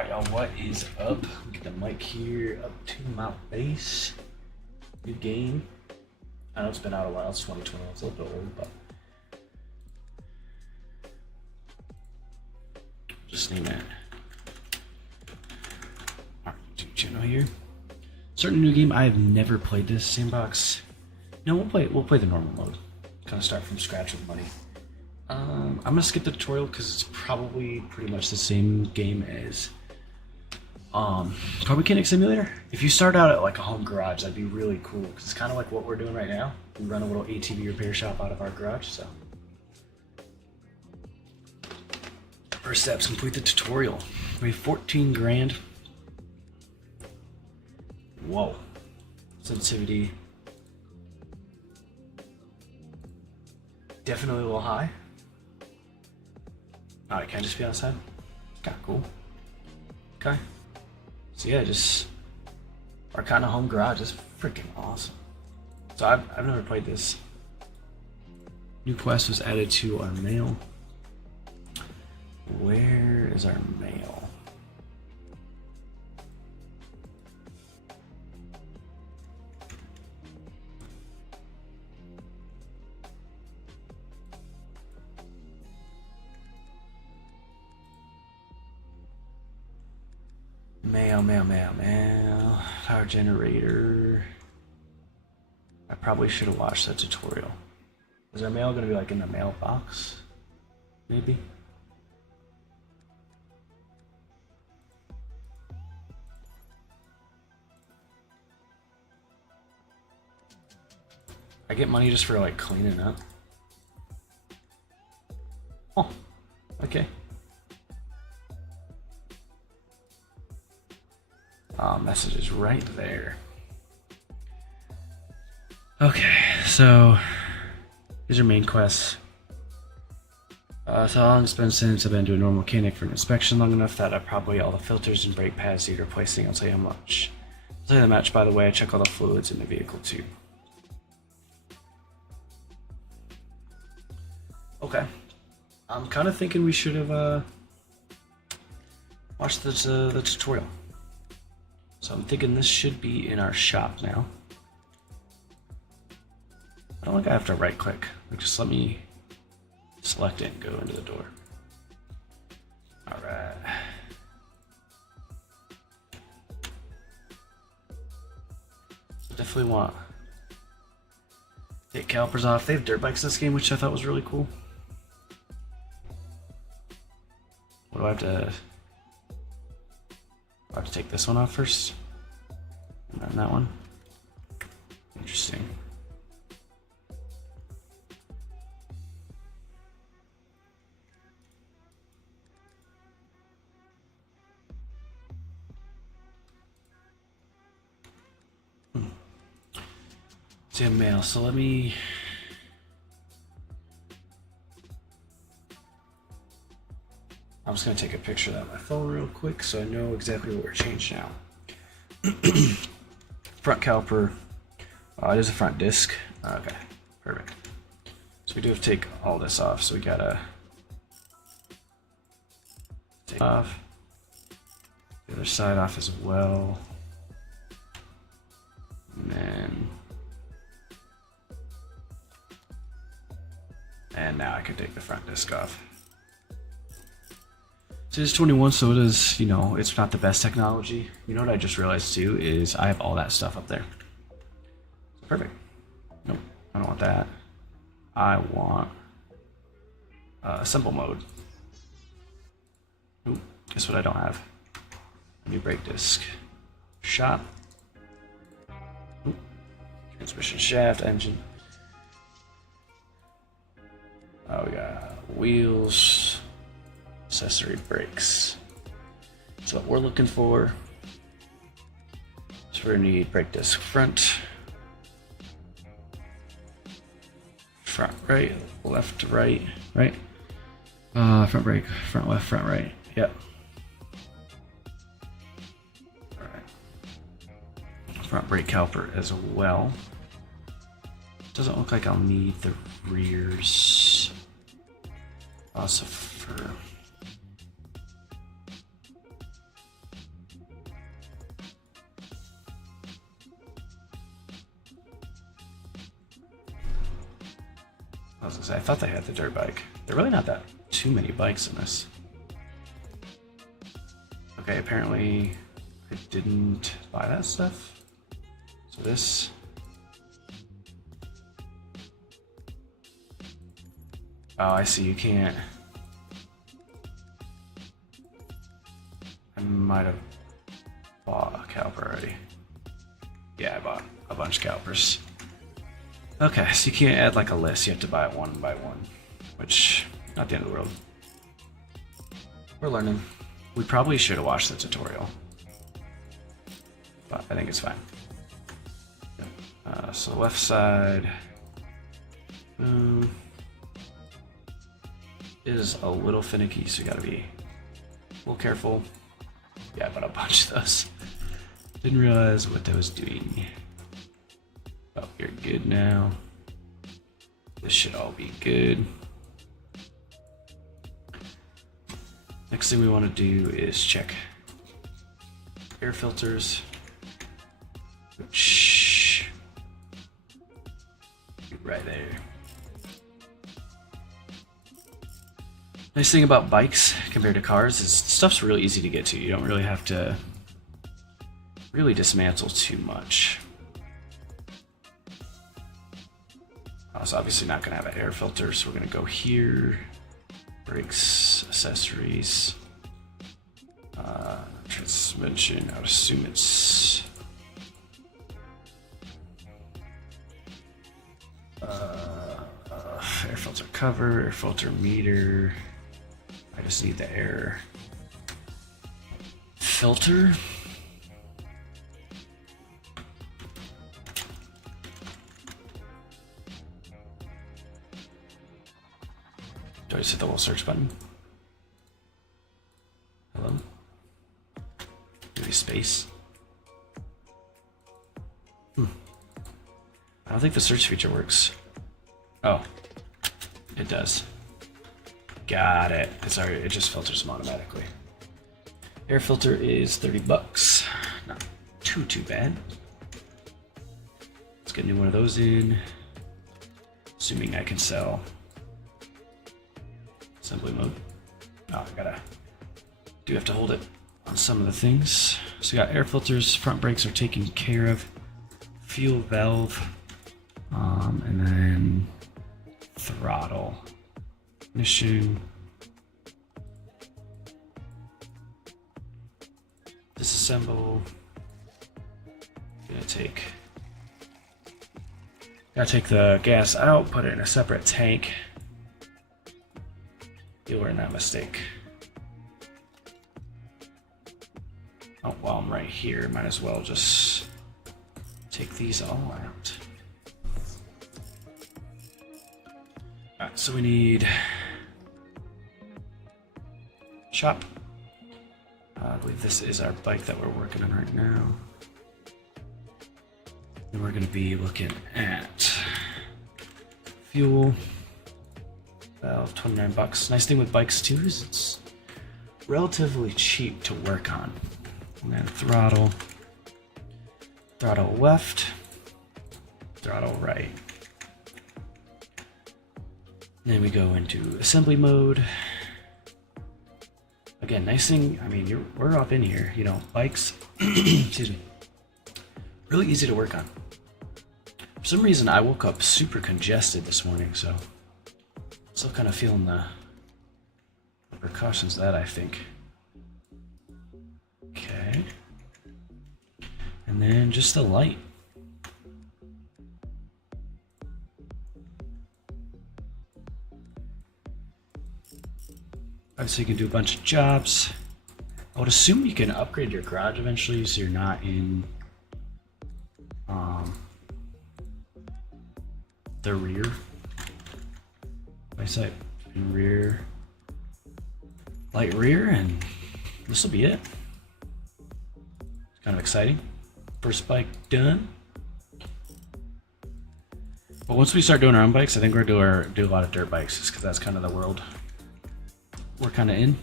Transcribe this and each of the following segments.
Alright, y'all, what is up? Get the mic here up to my face. New game. I know it's been out a while, it's 2020, it's a little bit old, but just name it. Alright, YouTube channel here. Starting a new game. I have never played this sandbox. No, we'll play the normal mode. Kind of start from scratch with money. I'm gonna skip the tutorial because it's probably pretty much the same game as Car Mechanic Simulator. If you start out at like a home garage, that'd be really cool because it's kind of like what we're doing right now. We run a little ATV repair shop out of our garage. So first steps: complete the tutorial. We have 14 grand. Whoa, sensitivity definitely a little high. Alright, can I just be outside? Kinda cool. Okay. So yeah, just our kind of home garage is freaking awesome. So I've never played this. New quest was added to our mail. Where is our mail? Mail. Power generator. I probably should have watched that tutorial. Is our mail gonna be like in the mailbox? Maybe? I get money just for like cleaning up. Oh, okay. Message is right there. Okay, so here's your main quest. So how long it's been since I've been doing a normal mechanic for an inspection long enough that I probably all the filters and brake pads need replacing. I'll tell you how much. I'll tell you the match, by the way. I check all the fluids in the vehicle too. Okay. I'm kind of thinking we should have watched the tutorial. So I'm thinking this should be in our shop now. I don't think I have to right click. Just let me select it and go into the door. Alright. Definitely want to take calipers off. They have dirt bikes in this game, which I thought was really cool. What do I have to... I have to take this one off first, and then that one. Interesting. See a mail. So let me. I'm just gonna take a picture of that on my phone real quick so I know exactly what we're changed now. Front caliper. It is a front disc. Okay, perfect. So we do have to take all this off. So we gotta take off the other side off as well. And now I can take the front disc off. So it's 21, so it is, you know, it's not the best technology. You know what I just realized too is I have all that stuff up there. Perfect. Nope, I don't want that. I want simple mode. Ooh, guess what I don't have? New brake disc. Shop. Ooh, transmission shaft, engine. Oh, we got wheels. Accessory brakes. So what we're looking for is we're gonna need brake disc front right, left right, right. Front brake, front left, front right. Yep. All right. Front brake caliper as well. Doesn't look like I'll need the rears. Also for thought they had the dirt bike. There are really not that too many bikes in this. Okay, apparently I didn't buy that stuff. So this. Oh, I see, you can't. I might have bought a caliper already. Yeah, I bought a bunch of calipers. Okay, so you can't add like a list, you have to buy it one by one, which, not the end of the world. We're learning. We probably should have watched the tutorial, but I think it's fine. So left side is a little finicky, so you gotta be a little careful. Yeah, I bought a bunch of those. Didn't realize what I was doing. Oh, you're good now. This should all be good. Next thing we want to do is check air filters, which right there. Nice thing about bikes compared to cars is stuff's really easy to get to. You don't really have to really dismantle too much. I was obviously not going to have an air filter, so we're going to go here. Brakes, accessories, transmission. I would assume it's air filter cover, air filter meter. I just need the air filter. Do I just hit the little search button? Hello? Maybe space? I don't think the search feature works. Oh, it does. Got it. It's already, it just filters them automatically. Air filter is 30 bucks. Not too bad. Let's get a new one of those in. Assuming I can sell. Assembly mode. Oh, do have to hold it on some of the things. So we got air filters, front brakes are taken care of, fuel valve, and then throttle, ignition, disassemble. Gotta take the gas out, put it in a separate tank. You'll learn that mistake. Oh, while I'm right here, might as well just take these all out. Alright, so we need shop. I believe this is our bike that we're working on right now. And we're going to be looking at fuel. Valve, 29 bucks. Nice thing with bikes too is it's relatively cheap to work on. And then throttle left, throttle right. Then we go into assembly mode. Again, nice thing, I mean, we're up in here, you know, bikes, excuse me, really easy to work on. For some reason, I woke up super congested this morning, so still kind of feeling the repercussions of that, I think. Okay. And then just the light. So you can do a bunch of jobs. I would assume you can upgrade your garage eventually so you're not in the rear. I say in rear, light rear, and this will be it. It's kind of exciting. First bike done. But once we start doing our own bikes, I think we're gonna do a lot of dirt bikes, just because that's kind of the world we're kind of in.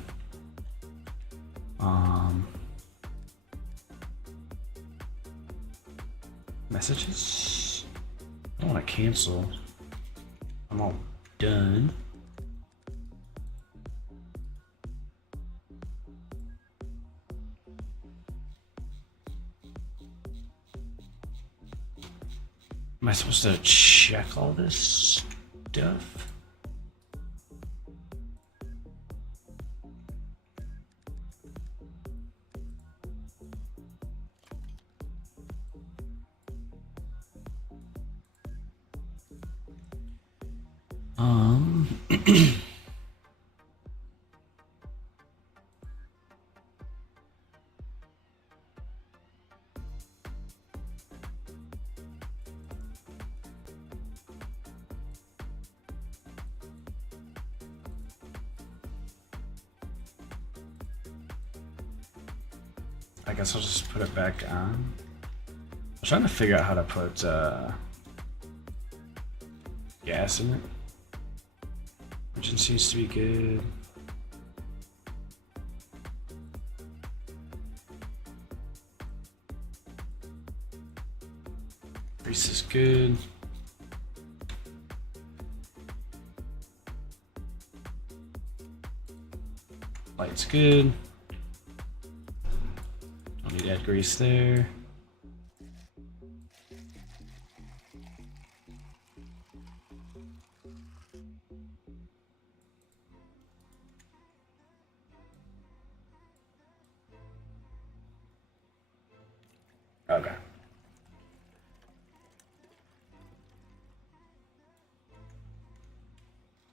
Messages. I don't want to cancel. I'm all done. Am I supposed to check all this stuff? I guess I'll just put it back on. I'm trying to figure out how to put gas in it. Engine seems to be good. Grease is good. Light's good. Don't need to add grease there. Okay.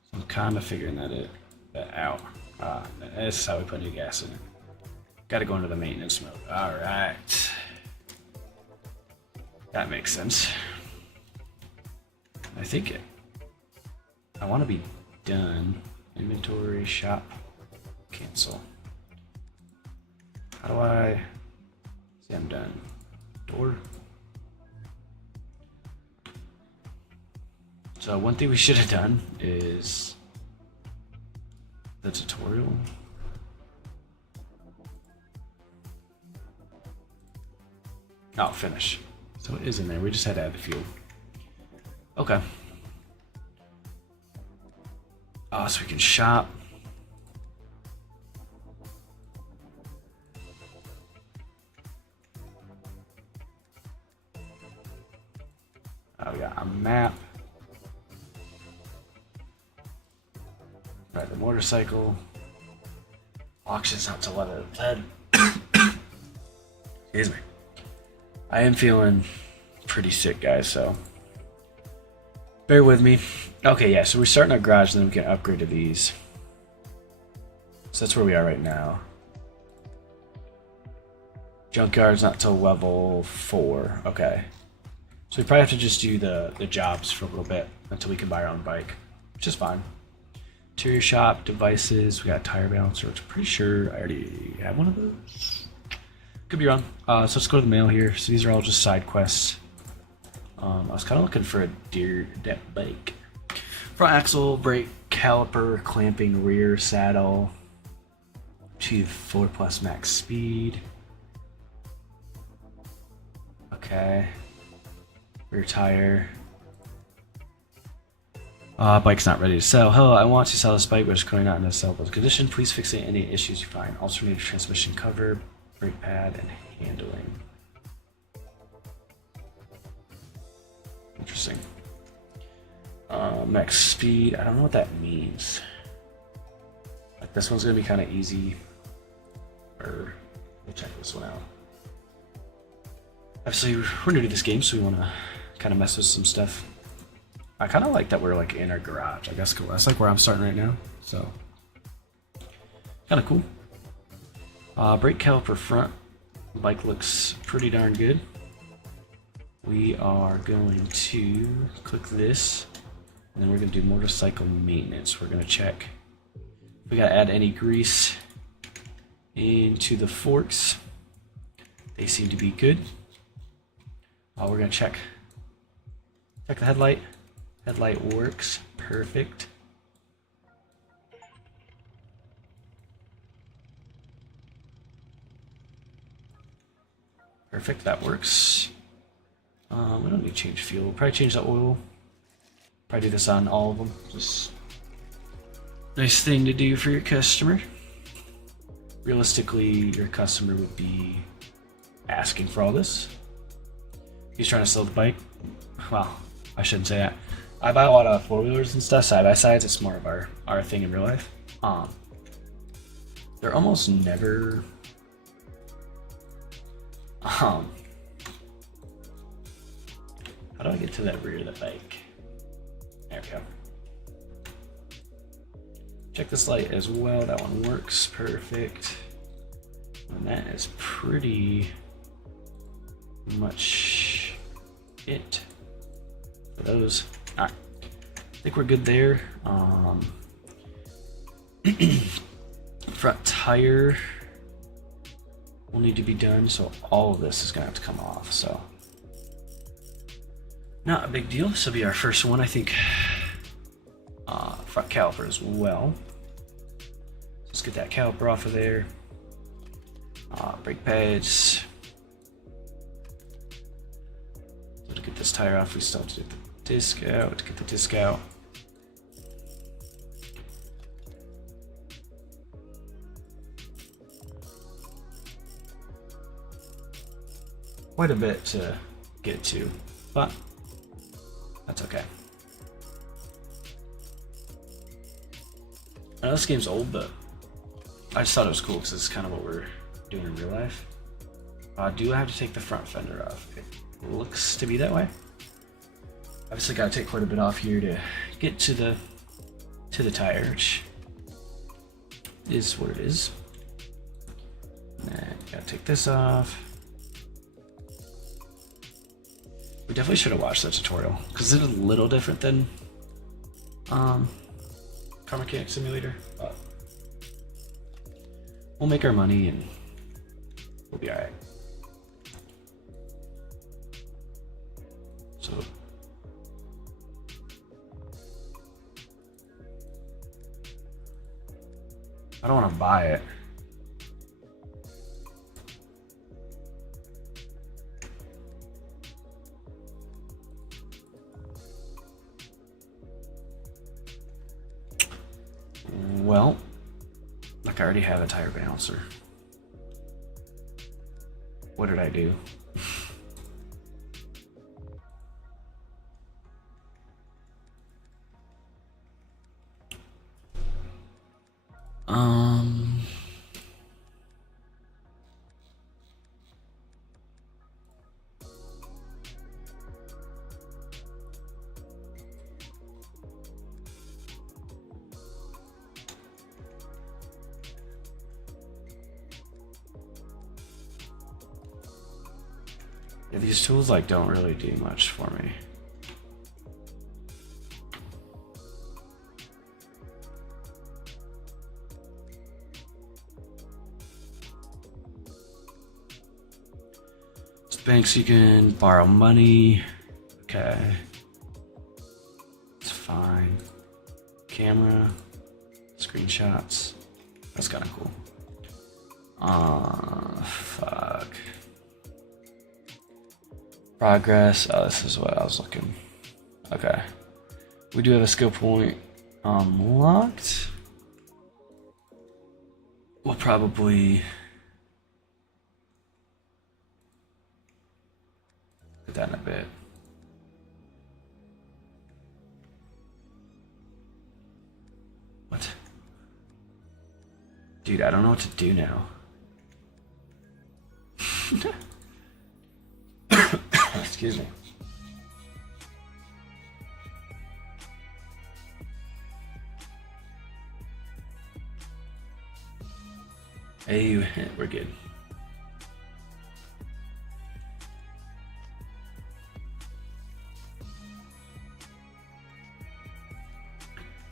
So I'm kind of figuring that out. That's how we put new gas in it. Got to go into the maintenance mode. All right. That makes sense. I think I want to be done. Inventory, shop, cancel. How do I see I'm done? Door. So one thing we should have done is the tutorial. Oh, finish. So it is in there. We just had to add the fuel. Okay. So we can shop. We got a map. Right, the motorcycle. Auctions out to 11. Excuse me. I am feeling pretty sick, guys, so bear with me. Okay, yeah, so we're starting our garage, and then we can upgrade to these. So that's where we are right now. Junkyard's not till level 4. Okay. So we probably have to just do the jobs for a little bit until we can buy our own bike, which is fine. Interior shop, devices, we got a tire balancer, which I'm pretty sure I already have one of those. Could be wrong. So let's go to the mail here. So these are all just side quests. I was kind of looking for a deer bike. Front axle, brake, caliper, clamping, rear saddle. Achieve 4+ max speed. Okay. Rear tire. Bike's not ready to sell. Hello, I want to sell this bike, but it's currently not in a sellable condition. Please fix any issues you find. Alternative transmission cover, brake pad, and handling. Interesting. Max speed. I don't know what that means. Like this one's gonna be kind of easy. Or we'll check this one out. Obviously, we're new to this game, so we want to kind of mess with some stuff. I kind of like that we're like in our garage. I guess cool. That's like where I'm starting right now. So kind of cool. Brake caliper front. The bike looks pretty darn good. We are going to click this, and then we're going to do motorcycle maintenance. We're going to check if we got to add any grease into the forks. They seem to be good. We're going to check the headlight. Headlight works perfect. Perfect, that works. We don't need to change fuel. We'll probably change the oil. Probably do this on all of them. Just Nice thing to do for your customer. Realistically, your customer would be asking for all this. He's trying to sell the bike. Well, I shouldn't say that. I buy a lot of four-wheelers and stuff, side-by-sides. It's more of our thing in real life. They're almost never how do I get to that rear of the bike? There we go. Check this light as well. That one works perfect. And that is pretty much it for those. All right. I think we're good there. Front tire will need to be done, so all of this is gonna have to come off. So not a big deal. This will be our first one, I think. Front caliper as well. Let's get that caliper off of there. Brake pads. So to get this tire off, we still have to get the disc out. To get the disc out. Quite a bit to get to, but that's okay. I know this game's old, but I just thought it was cool because it's kind of what we're doing in real life. Do I have to take the front fender off? It looks to be that way. Obviously got to take quite a bit off here to get to the tire, which is what it is. And gotta take this off. We definitely should have watched that tutorial because it's a little different than Car Mechanic Simulator, but we'll make our money and we'll be alright. So I don't want to buy it. Well, like I already have a tire balancer. What did I do? Yeah, these tools like don't really do much for me. Banks, you can borrow money. Okay. It's fine. Camera. Screenshots. That's kind of cool. Fuck. Progress. Oh, this is what I was looking. Okay. We do have a skill point unlocked. We'll probably put that in a bit. What? Dude, I don't know what to do now. Excuse me. Hey, we're good.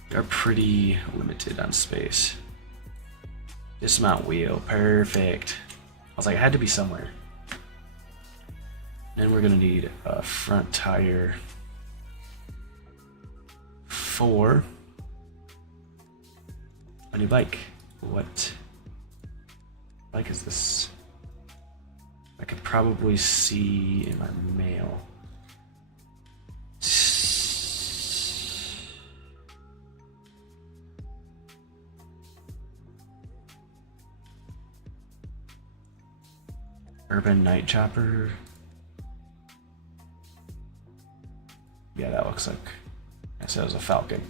They're pretty limited on space. Dismount wheel, perfect. I was like, it had to be somewhere. Then we're gonna need a front tire for a new bike. What bike is this? I could probably see in my mail. Urban Night Chopper. Yeah, that looks like, I said it was a Falcon.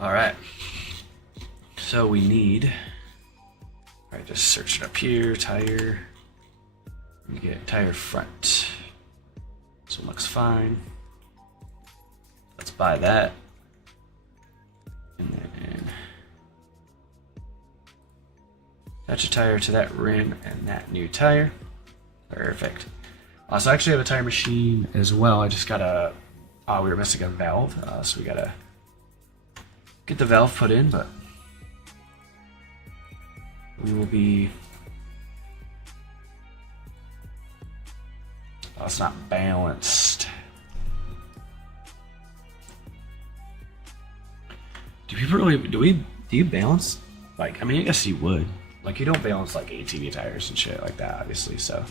Alright. So we need, alright, just search it up here, tire. We get tire front. This one looks fine. Let's buy that. And then attach a tire to that rim and that new tire. Perfect. So I actually have a tire machine as well. I just gotta, we were missing a valve, so we gotta get the valve put in, but we will be, it's not balanced. Do people really, do you balance? Like, I mean, I guess you would. Like, you don't balance like ATV tires and shit like that, obviously, so.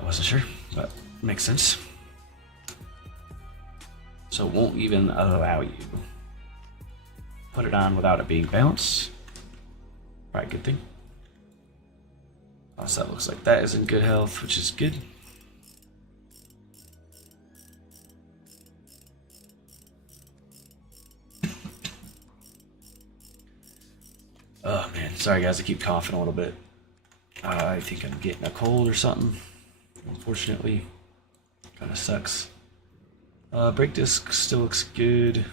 I wasn't sure, but it makes sense. So it won't even allow you put it on without it being balanced. Alright, good thing. So that looks like that is in good health, which is good. Oh man, sorry guys, I keep coughing a little bit. I think I'm getting a cold or something. Unfortunately, kind of sucks. Brake disc still looks good.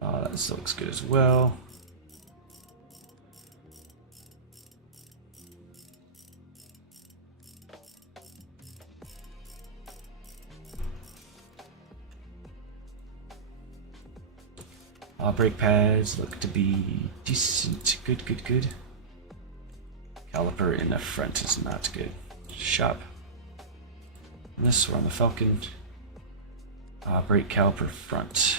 That still looks good as well. Brake pads look to be decent. Good. Caliper in the front is not good. Shop. And this, we're on the Falcon. Brake caliper front,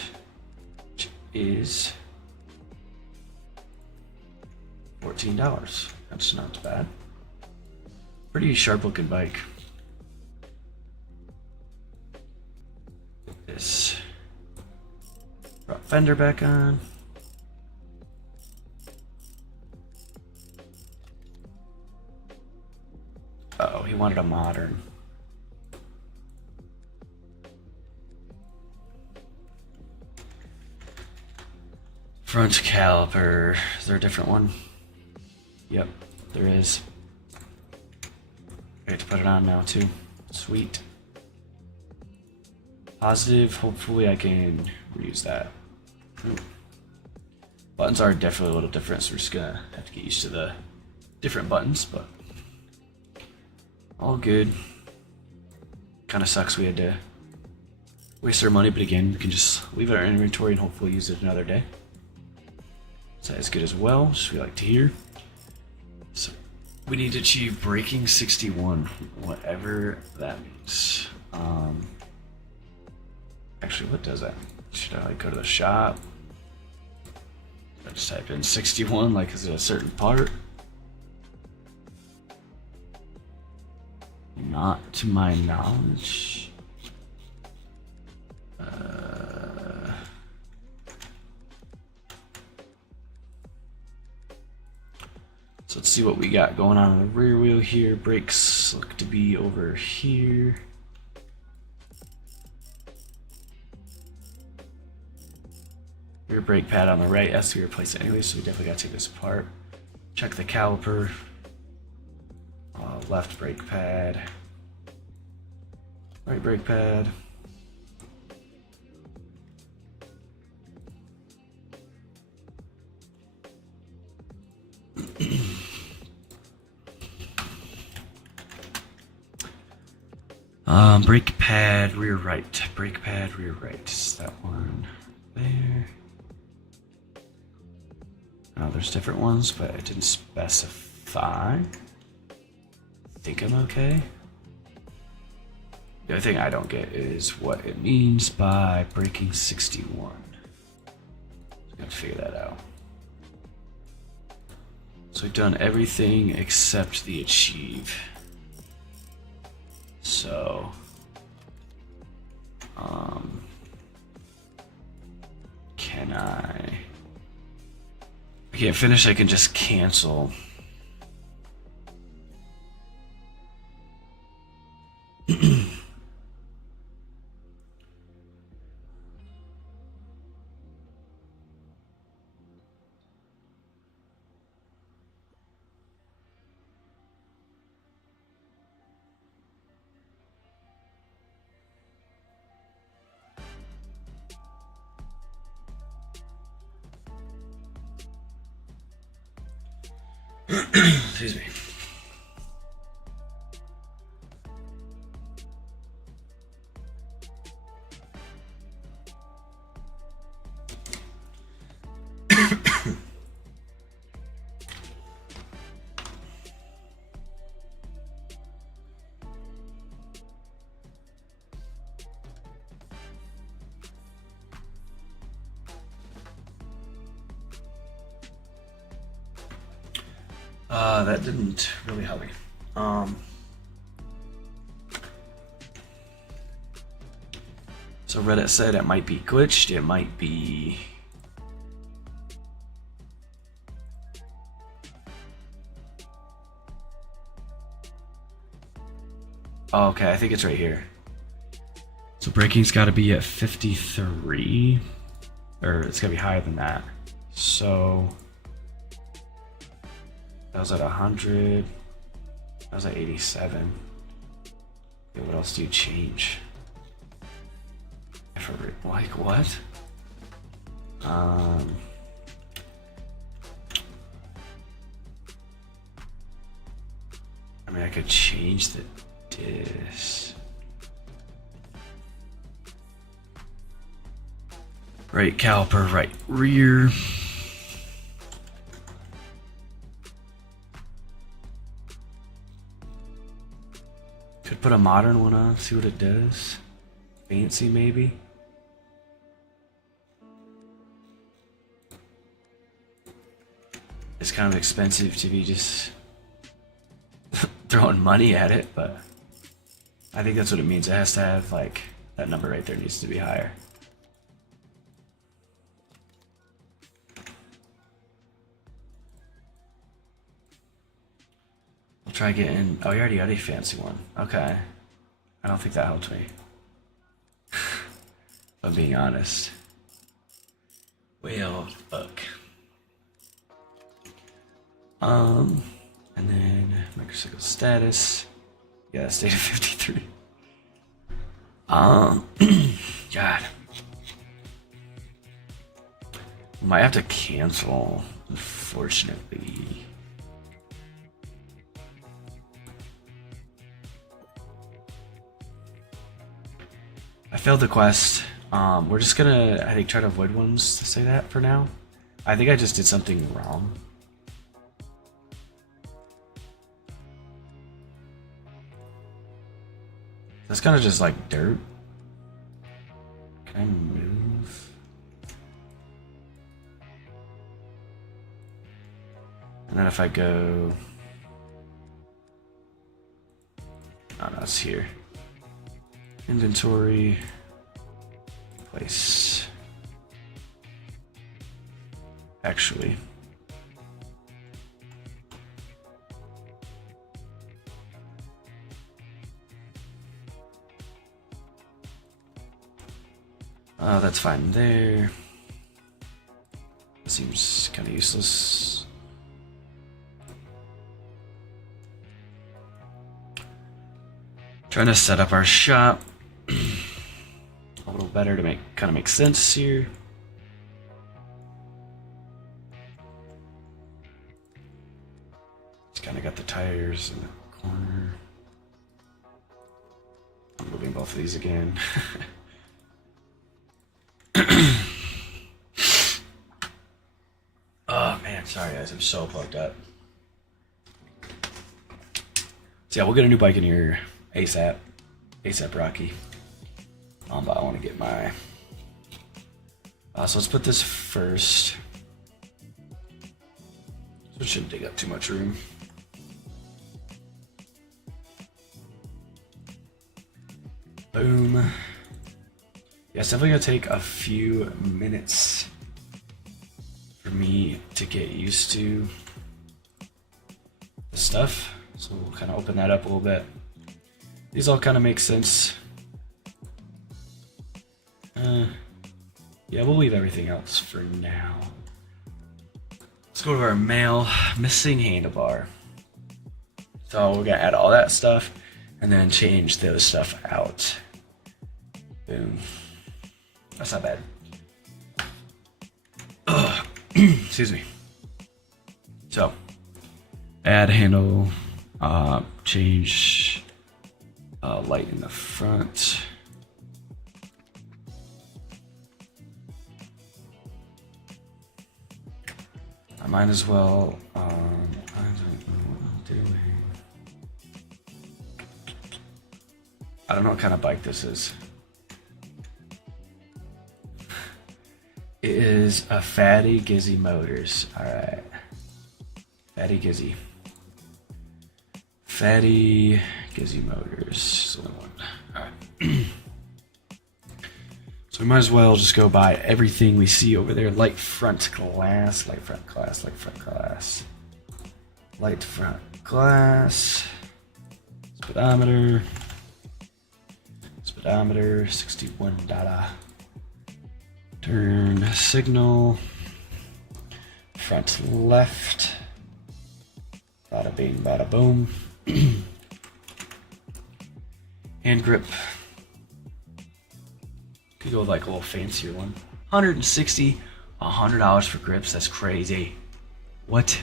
which is $14. That's not bad. Pretty sharp looking bike. This. Brought fender back on. Uh-oh, he wanted a modern. Front caliper. Is there a different one? Yep, there is. I get to put it on now too. Sweet. Positive, hopefully I can reuse that. Ooh. Buttons are definitely a little different, so we're just gonna have to get used to the different buttons, but all good. Kinda sucks we had to waste our money, but again, we can just leave it in our inventory and hopefully use it another day. So that's good as well, just we like to hear. So we need to achieve braking 61, whatever that means. Actually, what does that mean? Should I like go to the shop? I just type in 61, like is it a certain part? Not to my knowledge. So let's see what we got going on in the rear wheel here. Brakes look to be over here. Rear brake pad on the right has to be replaced anyway, so we definitely gotta take this apart. Check the caliper. Left brake pad. Right brake pad. Brake pad, rear right. Brake pad, rear right. Is that one there? Oh, there's different ones, but it didn't specify. I think I'm okay. The other thing I don't get is what it means by braking 61. I'm gonna figure that out. So we've done everything except the achieve. So, can I can't finish, I can just cancel. Excuse me. That didn't really help me. So Reddit said it might be glitched, it might be... Oh, okay, I think it's right here. So breaking's gotta be at 53, or it's gotta be higher than that. So that was at 100, that was at 87. Okay, what else do you change? Like what? I mean, I could change the dis. Right caliper, right rear. Could put a modern one on, see what it does. Fancy maybe. It's kind of expensive to be just throwing money at it, but I think that's what it means. It has to have, like, that number right there needs to be higher. I'll try getting... Oh, you already got a fancy one. Okay. I don't think that helped me. If I'm being honest. Well, fuck. And then microcycle status. Yeah, state of 53. God. Might have to cancel, unfortunately. I failed the quest. We're just gonna, I think, try to avoid ones to say that for now. I think I just did something wrong. That's kind of just like dirt. Can I move? And then if I go... Oh no, it's here. Inventory. Place. Actually. That's fine there. Seems kind of useless. Trying to set up our shop a little better to make sense here. Just kind of got the tires in the corner. I'm moving both of these again. Oh man, sorry guys, I'm so plugged up. So yeah, we'll get a new bike in here ASAP. ASAP Rocky. But I want to get my... so let's put this first. So it shouldn't take up too much room. Boom. Yeah, it's definitely gonna take a few minutes for me to get used to the stuff. So we'll kind of open that up a little bit. These all kind of make sense. Yeah, we'll leave everything else for now. Let's go to our mail. Missing handlebar. So we're gonna add all that stuff and then change the other stuff out. Boom. That's not bad. Excuse me. So Add handle, change light in the front. I might as well, I don't know what I'm doing. I don't know what kind of bike this is. It is a Fatty Gizzy Motors. Alright. Fatty Gizzy. Fatty Gizzy Motors. So alright. So we might as well just go buy everything we see over there. Light front glass, light front glass, light front glass. Light front glass. Speedometer. Speedometer, 61 data. Turn signal. Front left. Bada bing, bada boom. Hand grip. Could go with like a little fancier one. $160, $100 for grips. That's crazy. What?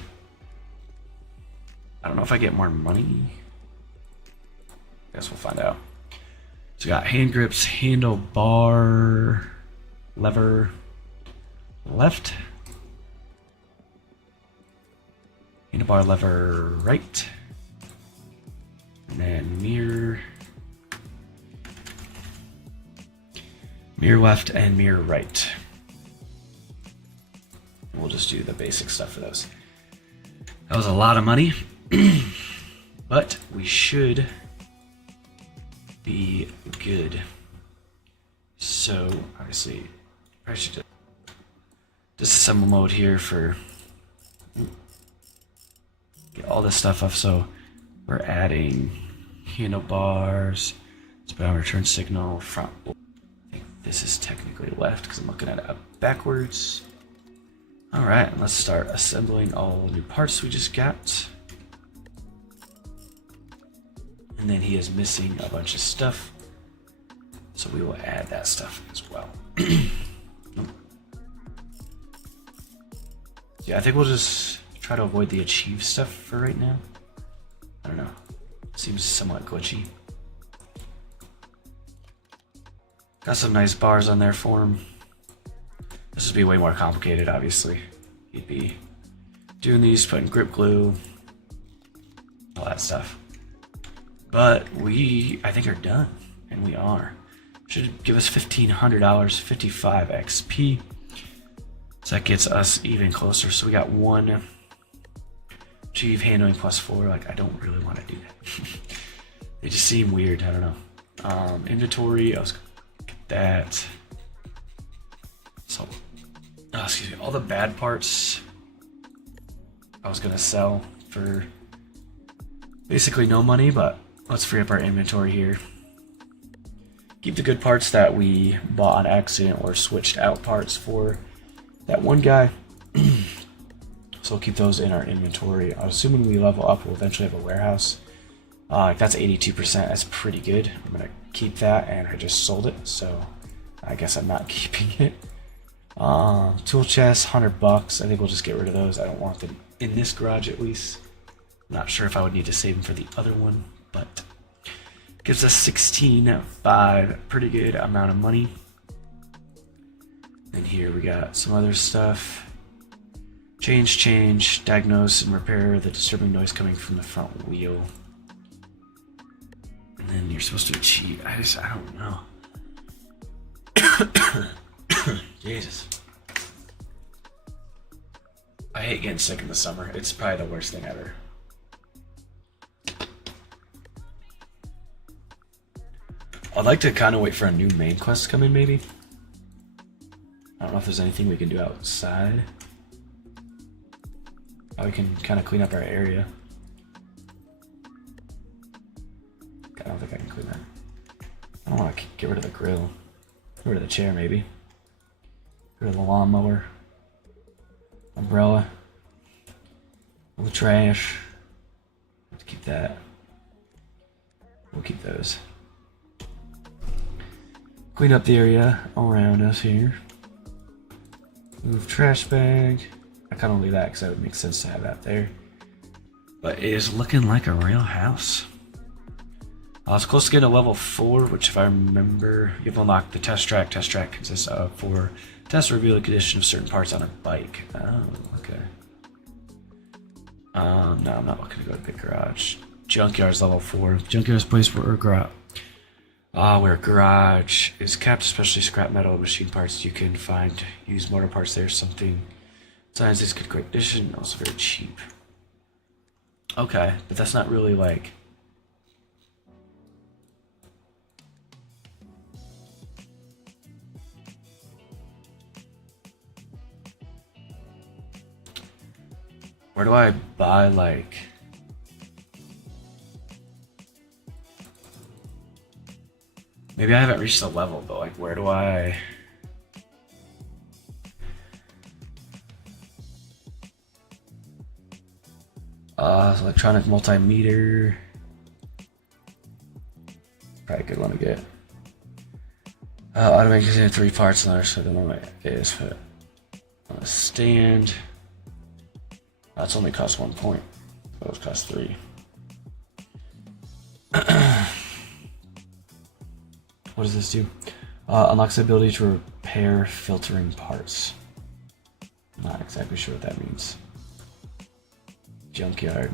I don't know if I get more money. Guess we'll find out. So we got hand grips, handlebar, lever, left. Handlebar, lever, right. And then mirror. Mirror left and mirror right. We'll just do the basic stuff for those. That was a lot of money, but we should be good. So obviously, I should disassemble mode here for get all this stuff up. So we're adding handlebars, speedometer, turn signal, front. This is technically left because I'm looking at it backwards. All right, let's start assembling all the new parts we just got. And then he is missing a bunch of stuff, so we will add that stuff as well. Yeah, I think we'll just try to avoid the achieve stuff for right now. I don't know. Seems somewhat glitchy. Got some nice bars on there for him. This would be way more complicated, obviously. He'd be doing these, putting grip glue, all that stuff. But we, I think, are done, and we are. Should give us $1,500, 55 XP. So that gets us even closer. So we got one achieve handling +4. Like, I don't really want to do that. They just seem weird. I don't know. Inventory. I was that. So, excuse me. All the bad parts I was gonna sell for basically no money, but let's free up our inventory here. Keep the good parts that we bought on accident or switched out parts for that one guy. So we'll keep those in our inventory. I'm assuming we level up, we'll eventually have a warehouse. That's 82%. That's pretty good. I'm gonna keep that, and I just sold it, so I guess I'm not keeping it. Tool chest, $100. I think we'll just get rid of those. I don't want them in this garage, at least. I'm not sure if I would need to save them for the other one, but gives us 16.5. Pretty good amount of money. And here we got some other stuff. Change, diagnose and repair the disturbing noise coming from the front wheel. And then you're supposed to achieve, I don't know. Jesus. I hate getting sick in the summer. It's probably the worst thing ever. I'd like to kind of wait for a new main quest to come in, maybe. I don't know if there's anything we can do outside. Oh, we can kind of clean up our area. I don't think I can clean that. I don't want to get rid of the grill. Get rid of the chair, maybe. Get rid of the lawnmower. Umbrella. All the trash. Let's keep that. We'll keep those. Clean up the area all around us here. Move trash bag. I kind of leave that because that would make sense to have that there. But it is looking like a real house. It's close to getting a level 4, which if I remember, you've unlocked the test track. Test track consists of 4 tests to reveal the condition of certain parts on a bike. Oh, okay. No, I'm not looking to go to the garage. Junkyard's level 4. Junkyard's place where where garage is kept, especially scrap metal and machine parts. You can find used motor parts there. Something science is good condition, also very cheap. Okay, but that's not really like. Where do I buy like? Maybe I haven't reached the level, but like, where do I? Electronic multimeter. Probably a good one to get. Automatic using 3 parts, another so I don't know what it is, but on a stand. That's only cost 1 point. Those cost 3. What does this do? Unlocks the ability to repair filtering parts. Not exactly sure what that means. Junkyard.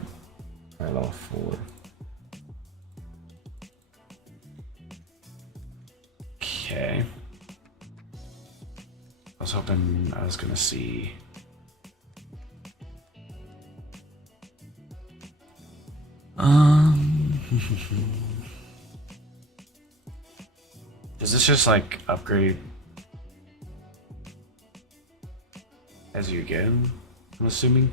Right, level 4. Okay. I was hoping I was gonna see. Does this just like upgrade as you get them, I'm assuming?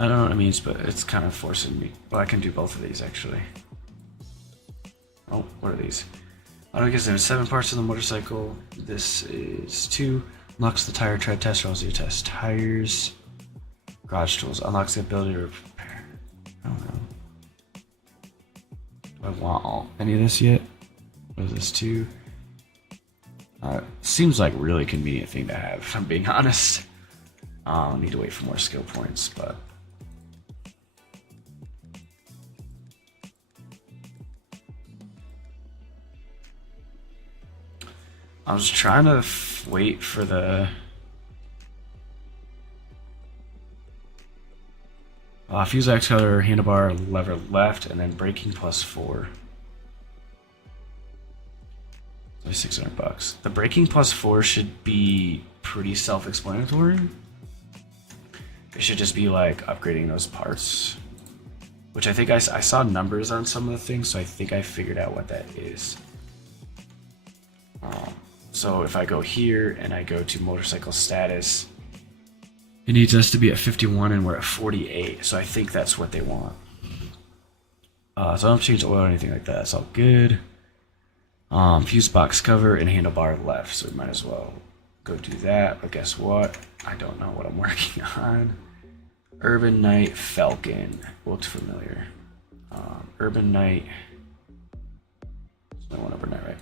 I don't know what it means, but it's kind of forcing me. Well, I can do both of these actually. Oh, what are these? I don't guess there's 7 parts of the motorcycle. This is 2. Unlocks the tire tread test, allows you to test tires. Garage tools unlocks the ability to repair. I don't know. Do I want any of this yet? What is this too? Seems like a really convenient thing to have, if I'm being honest. I'll need to wait for more skill points, but. I was trying to wait for the fuse accelerator, handlebar, lever left, and then braking +4. Only $600. The braking +4 should be pretty self-explanatory. It should just be like upgrading those parts, which I think I saw numbers on some of the things, so I think I figured out what that is. So if I go here and I go to motorcycle status, it needs us to be at 51 and we're at 48. So I think that's what they want. So I don't change oil or anything like that. It's all good. Fuse box cover and handlebar left. So we might as well go do that. But guess what? I don't know what I'm working on. Urban Knight Falcon. Looked familiar. Urban Knight. There's no one Urban Knight, right?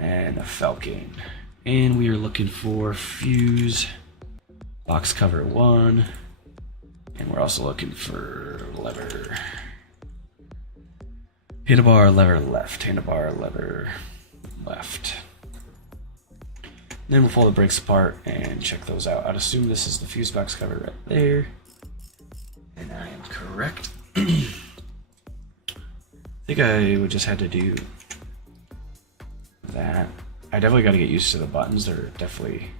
And a Falcon. And we are looking for fuse box cover 1. And we're also looking for lever. Handlebar, lever left. Handlebar, lever left. Then we'll pull the brakes apart and check those out. I'd assume this is the fuse box cover right there. And I am correct. I think I would just have to do that. I definitely got to get used to the buttons. They're definitely.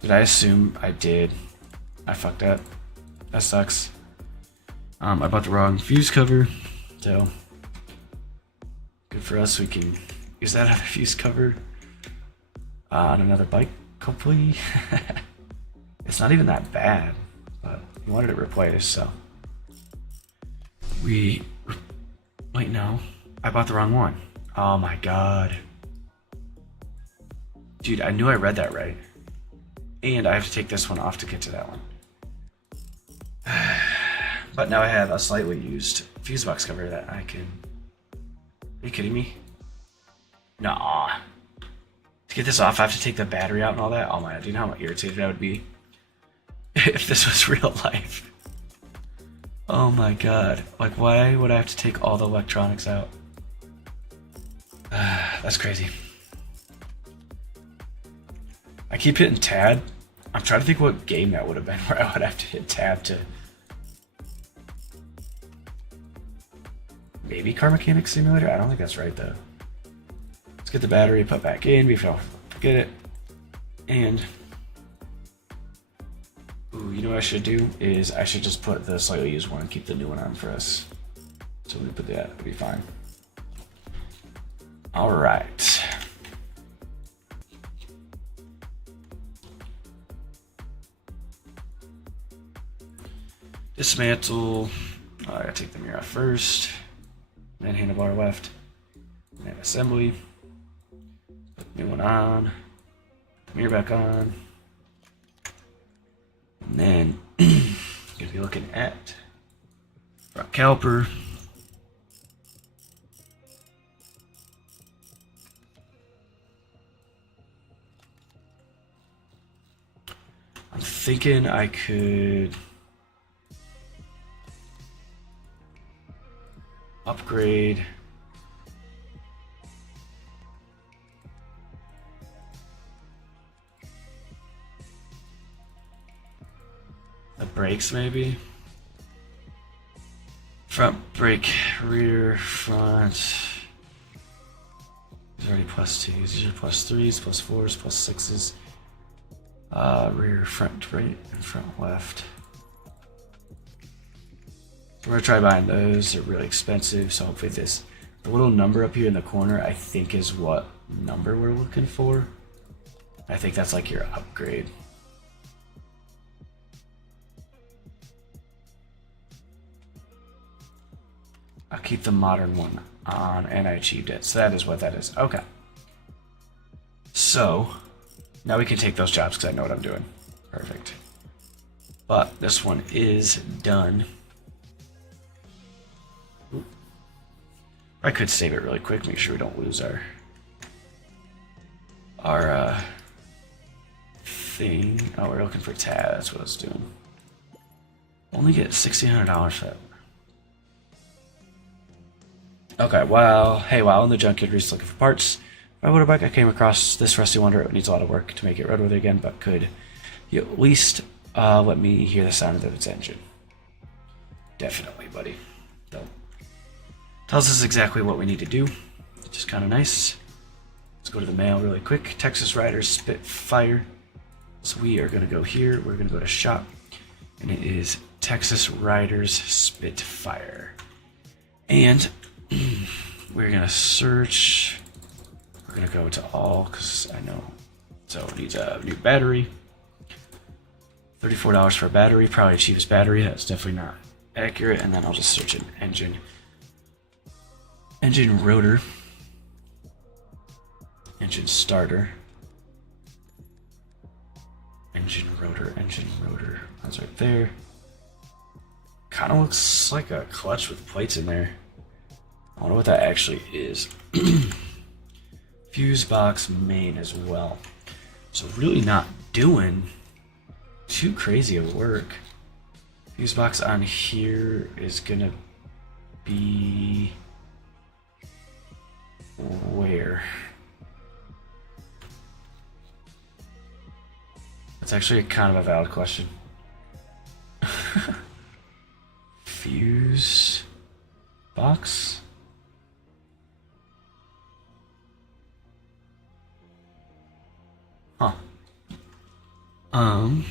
Did I assume I did? I fucked up. That sucks. I bought the wrong fuse cover, so good for us. We can use that other fuse cover on another bike, hopefully. It's not even that bad, but we wanted it replaced, so wait, no. I bought the wrong one. Oh my god. Dude, I knew I read that right. And I have to take this one off to get to that one. But now I have a slightly used fuse box cover that I can... Are you kidding me? Nah. get this off, I have to take the battery out and all that. Oh my god, do you know how irritated I would be if this was real life? Oh my god. Like, why would I have to take all the electronics out? That's crazy. I keep hitting tab. I'm trying to think what game that would have been where I would have to hit tab to... Maybe Car Mechanic Simulator? I don't think that's right though. Let's get the battery put back in before I forget it. And... Ooh, you know what I should do? Is I should just put the slightly used one and keep the new one on for us. So we put that, it'll be fine. Alright. Dismantle. Oh, I gotta take the mirror off first. Then handlebar left. And then assembly. Put the new one on. Put the mirror back on. And then gonna be looking at front caliper. I'm thinking I could upgrade the brakes maybe. Front brake, rear, front. These are already +2s. These are +3s, +4s, +6s. Rear, front right, and front left. We're gonna try buying those. They're really expensive, so hopefully the little number up here in the corner, I think is what number we're looking for. I think that's like your upgrade. I'll keep the modern one on, and I achieved it. So that is what that is. Okay. So now we can take those jobs because I know what I'm doing. Perfect. But this one is done. Ooh. I could save it really quick, make sure we don't lose our thing. Oh, we're looking for tab. That's what I was doing. Only get $1,600 for that. Okay, well, hey, while in the junkyard recently looking for parts, my motorbike, I came across this rusty wonder. It needs a lot of work to make it roadworthy again, but could you at least let me hear the sound of its engine? Definitely, buddy. Tells us exactly what we need to do, which is kind of nice. Let's go to the mail really quick. Texas Riders Spitfire. So we are going to go here. We're going to go to shop, and it is Texas Riders Spitfire. And we're going to search. We're going to go to all because I know. So it needs a new battery. $34 for a battery, probably the cheapest battery. That's definitely not accurate. And then I'll just search an engine. Engine rotor. Engine starter. Engine rotor, engine rotor. That's right there. Kind of looks like a clutch with plates in there. I wonder what that actually is. Fuse box main as well. So really not doing too crazy of work. Fuse box on here is gonna be where? That's actually kind of a valid question. Fuse box? Huh. I'm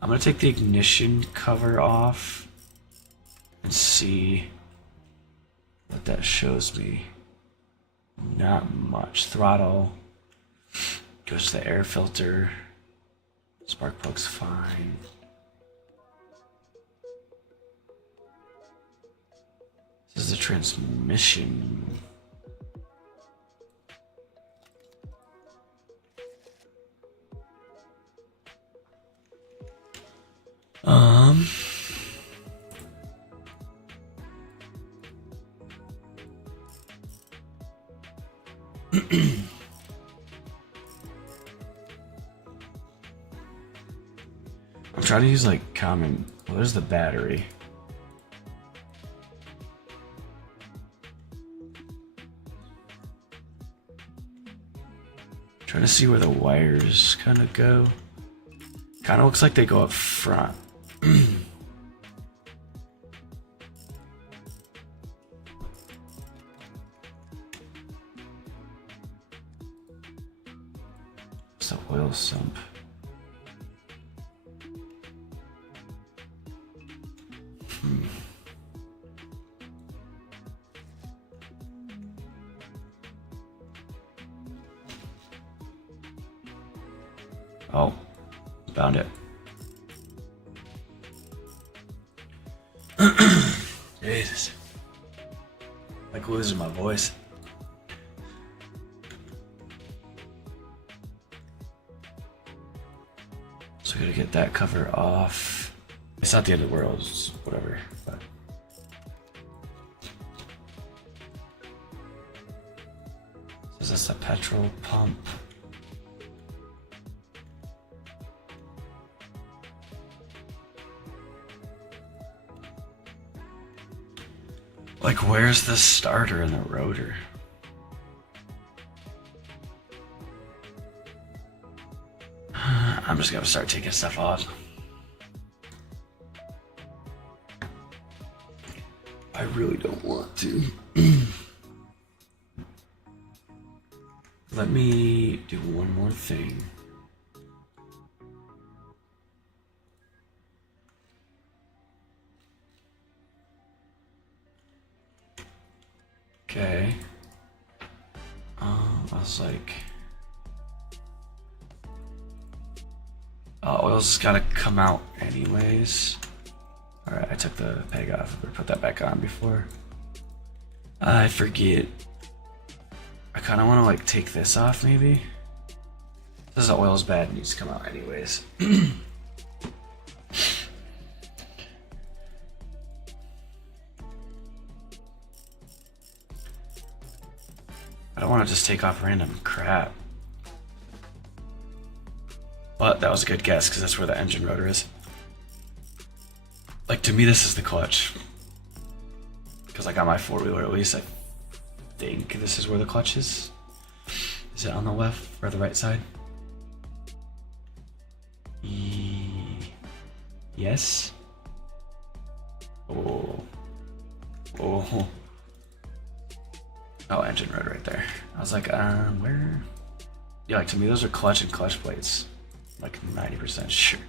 gonna take the ignition cover off and see what that shows me. Not much. Throttle goes to the air filter. Spark plug's fine. This is the transmission. I'm trying to use like common. Well, there's the battery. Trying to see where the wires kind of go. Kind of looks like they go up front. It's the oil sump. Oh, found it. Jesus. Like losing my voice. So I gotta get that cover off. It's not the end of the world, it's whatever. But. So is this a petrol pump? Like, where's the starter and the rotor? I'm just gonna start taking stuff off. I really don't want to. Let me do one more thing. Okay. I was like, oil's just gotta come out anyways. Alright, I took the peg off. I put that back on before. I forget. I kind of want to like take this off maybe. This oil's bad and needs to come out anyways. I don't want to just take off random crap. But that was a good guess because that's where the engine rotor is. Like, to me, this is the clutch. Because I got my four-wheeler, at least I think this is where the clutch is. Is it on the left or the right side? Yes. Oh. Oh. Oh, engine rotor right there. I was like, where? Yeah, like to me, those are clutch and clutch plates. Like 90% sure.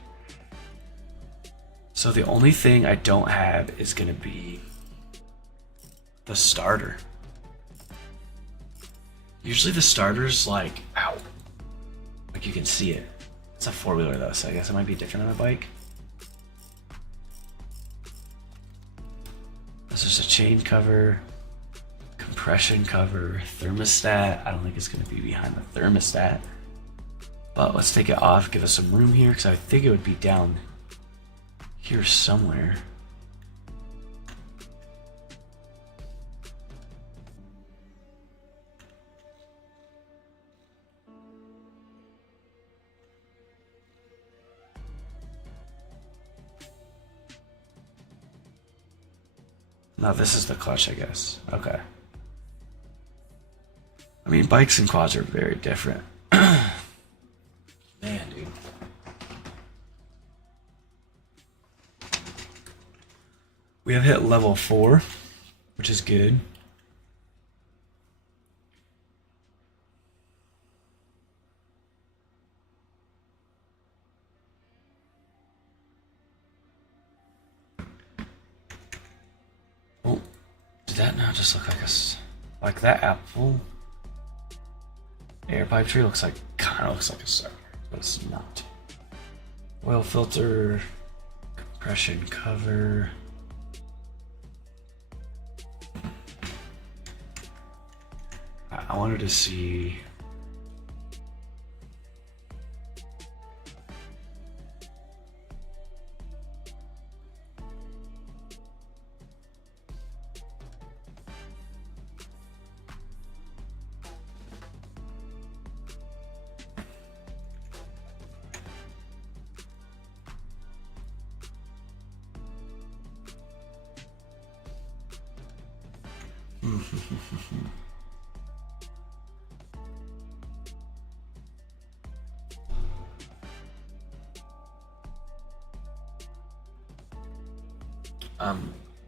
So the only thing I don't have is gonna be the starter. Usually the starter's like out. Like you can see it. It's a four-wheeler though, so I guess it might be different on a bike. This is a chain cover, compression cover, thermostat. I don't think it's gonna be behind the thermostat. But let's take it off, give us some room here, because I think it would be down here somewhere. No, this is the clutch, I guess. Okay. I mean, bikes and quads are very different. Man, dude. We have hit level 4, which is good. Oh, did that now just look like like that apple air pipe tree looks like, kind of looks like a starter, but it's not. Oil filter, compression cover. I wanted to see.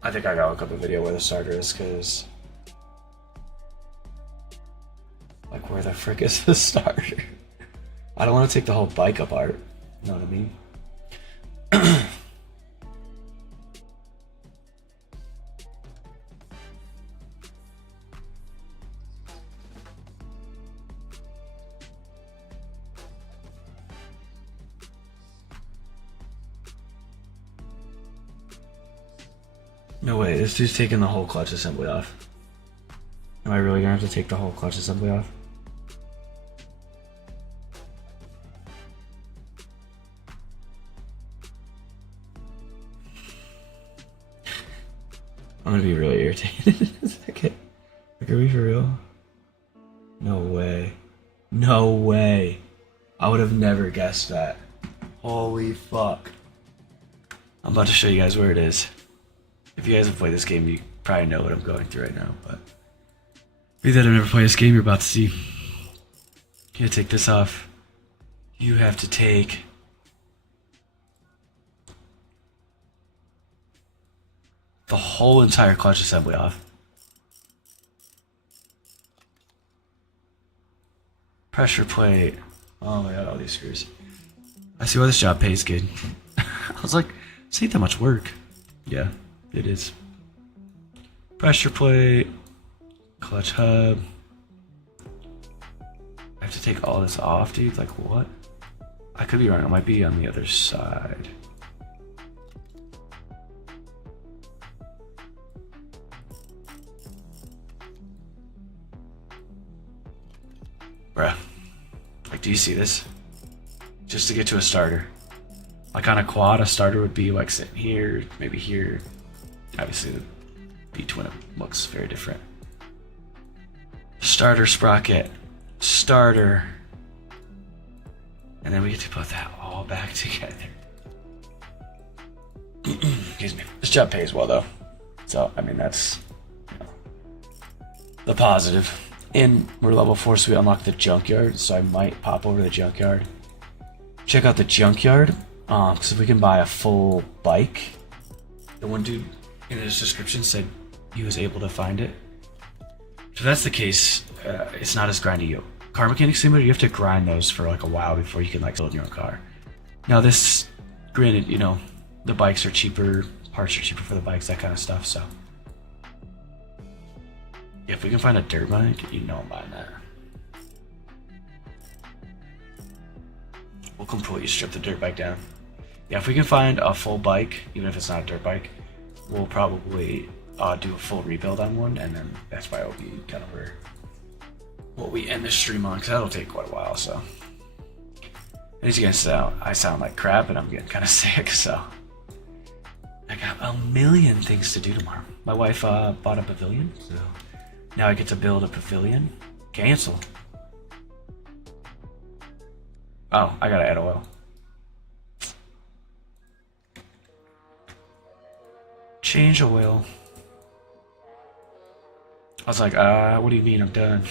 I think I gotta look up a video where the starter is, because like, where the frick is the starter? I don't want to take the whole bike apart. You know what I mean? No way, this dude's taking the whole clutch assembly off. Am I really gonna have to take the whole clutch assembly off? I'm gonna be really irritated in a second. Like, are we for real? No way. No way. I would have never guessed that. Holy fuck. I'm about to show you guys where it is. If you guys have played this game, you probably know what I'm going through right now, but if you that have never played this game, you're about to see. You gotta take this off. You have to take the whole entire clutch assembly off. Pressure plate. Oh my god, all these screws. I see why this job pays good. I was like, this ain't that much work. Yeah, it is. Pressure plate. Clutch hub. I have to take all this off, dude. Like, what? I could be wrong. It might be on the other side. Bruh. Like, do you see this? Just to get to a starter. Like, on a quad, a starter would be like sitting here, maybe here. Obviously, the B-twin looks very different. Starter sprocket. Starter. And then we get to put that all back together. Excuse me. This job pays well, though. So, I mean, that's, you know, the positive. And we're level 4, so we unlock the junkyard. So I might pop over to the junkyard. Check out the junkyard. Because if we can buy a full bike. The one dude in his description said he was able to find it. So if that's the case, it's not as grindy. Car Mechanic Simulator, you have to grind those for like a while before you can like build your own car. Now this, granted, you know, the bikes are cheaper, parts are cheaper for the bikes, that kind of stuff, so. Yeah, if we can find a dirt bike, you know I'm buying that. We'll completely strip the dirt bike down. Yeah, if we can find a full bike, even if it's not a dirt bike, we'll probably do a full rebuild on one, and then that's probably will be kind of where what we end the stream on, because that'll take quite a while, so. And as you guys know, I sound like crap, and I'm getting kind of sick, so. I got a million things to do tomorrow. My wife bought a pavilion, so now I get to build a pavilion. Cancel. Oh, I gotta add oil. Change oil. I was like, what do you mean I'm done?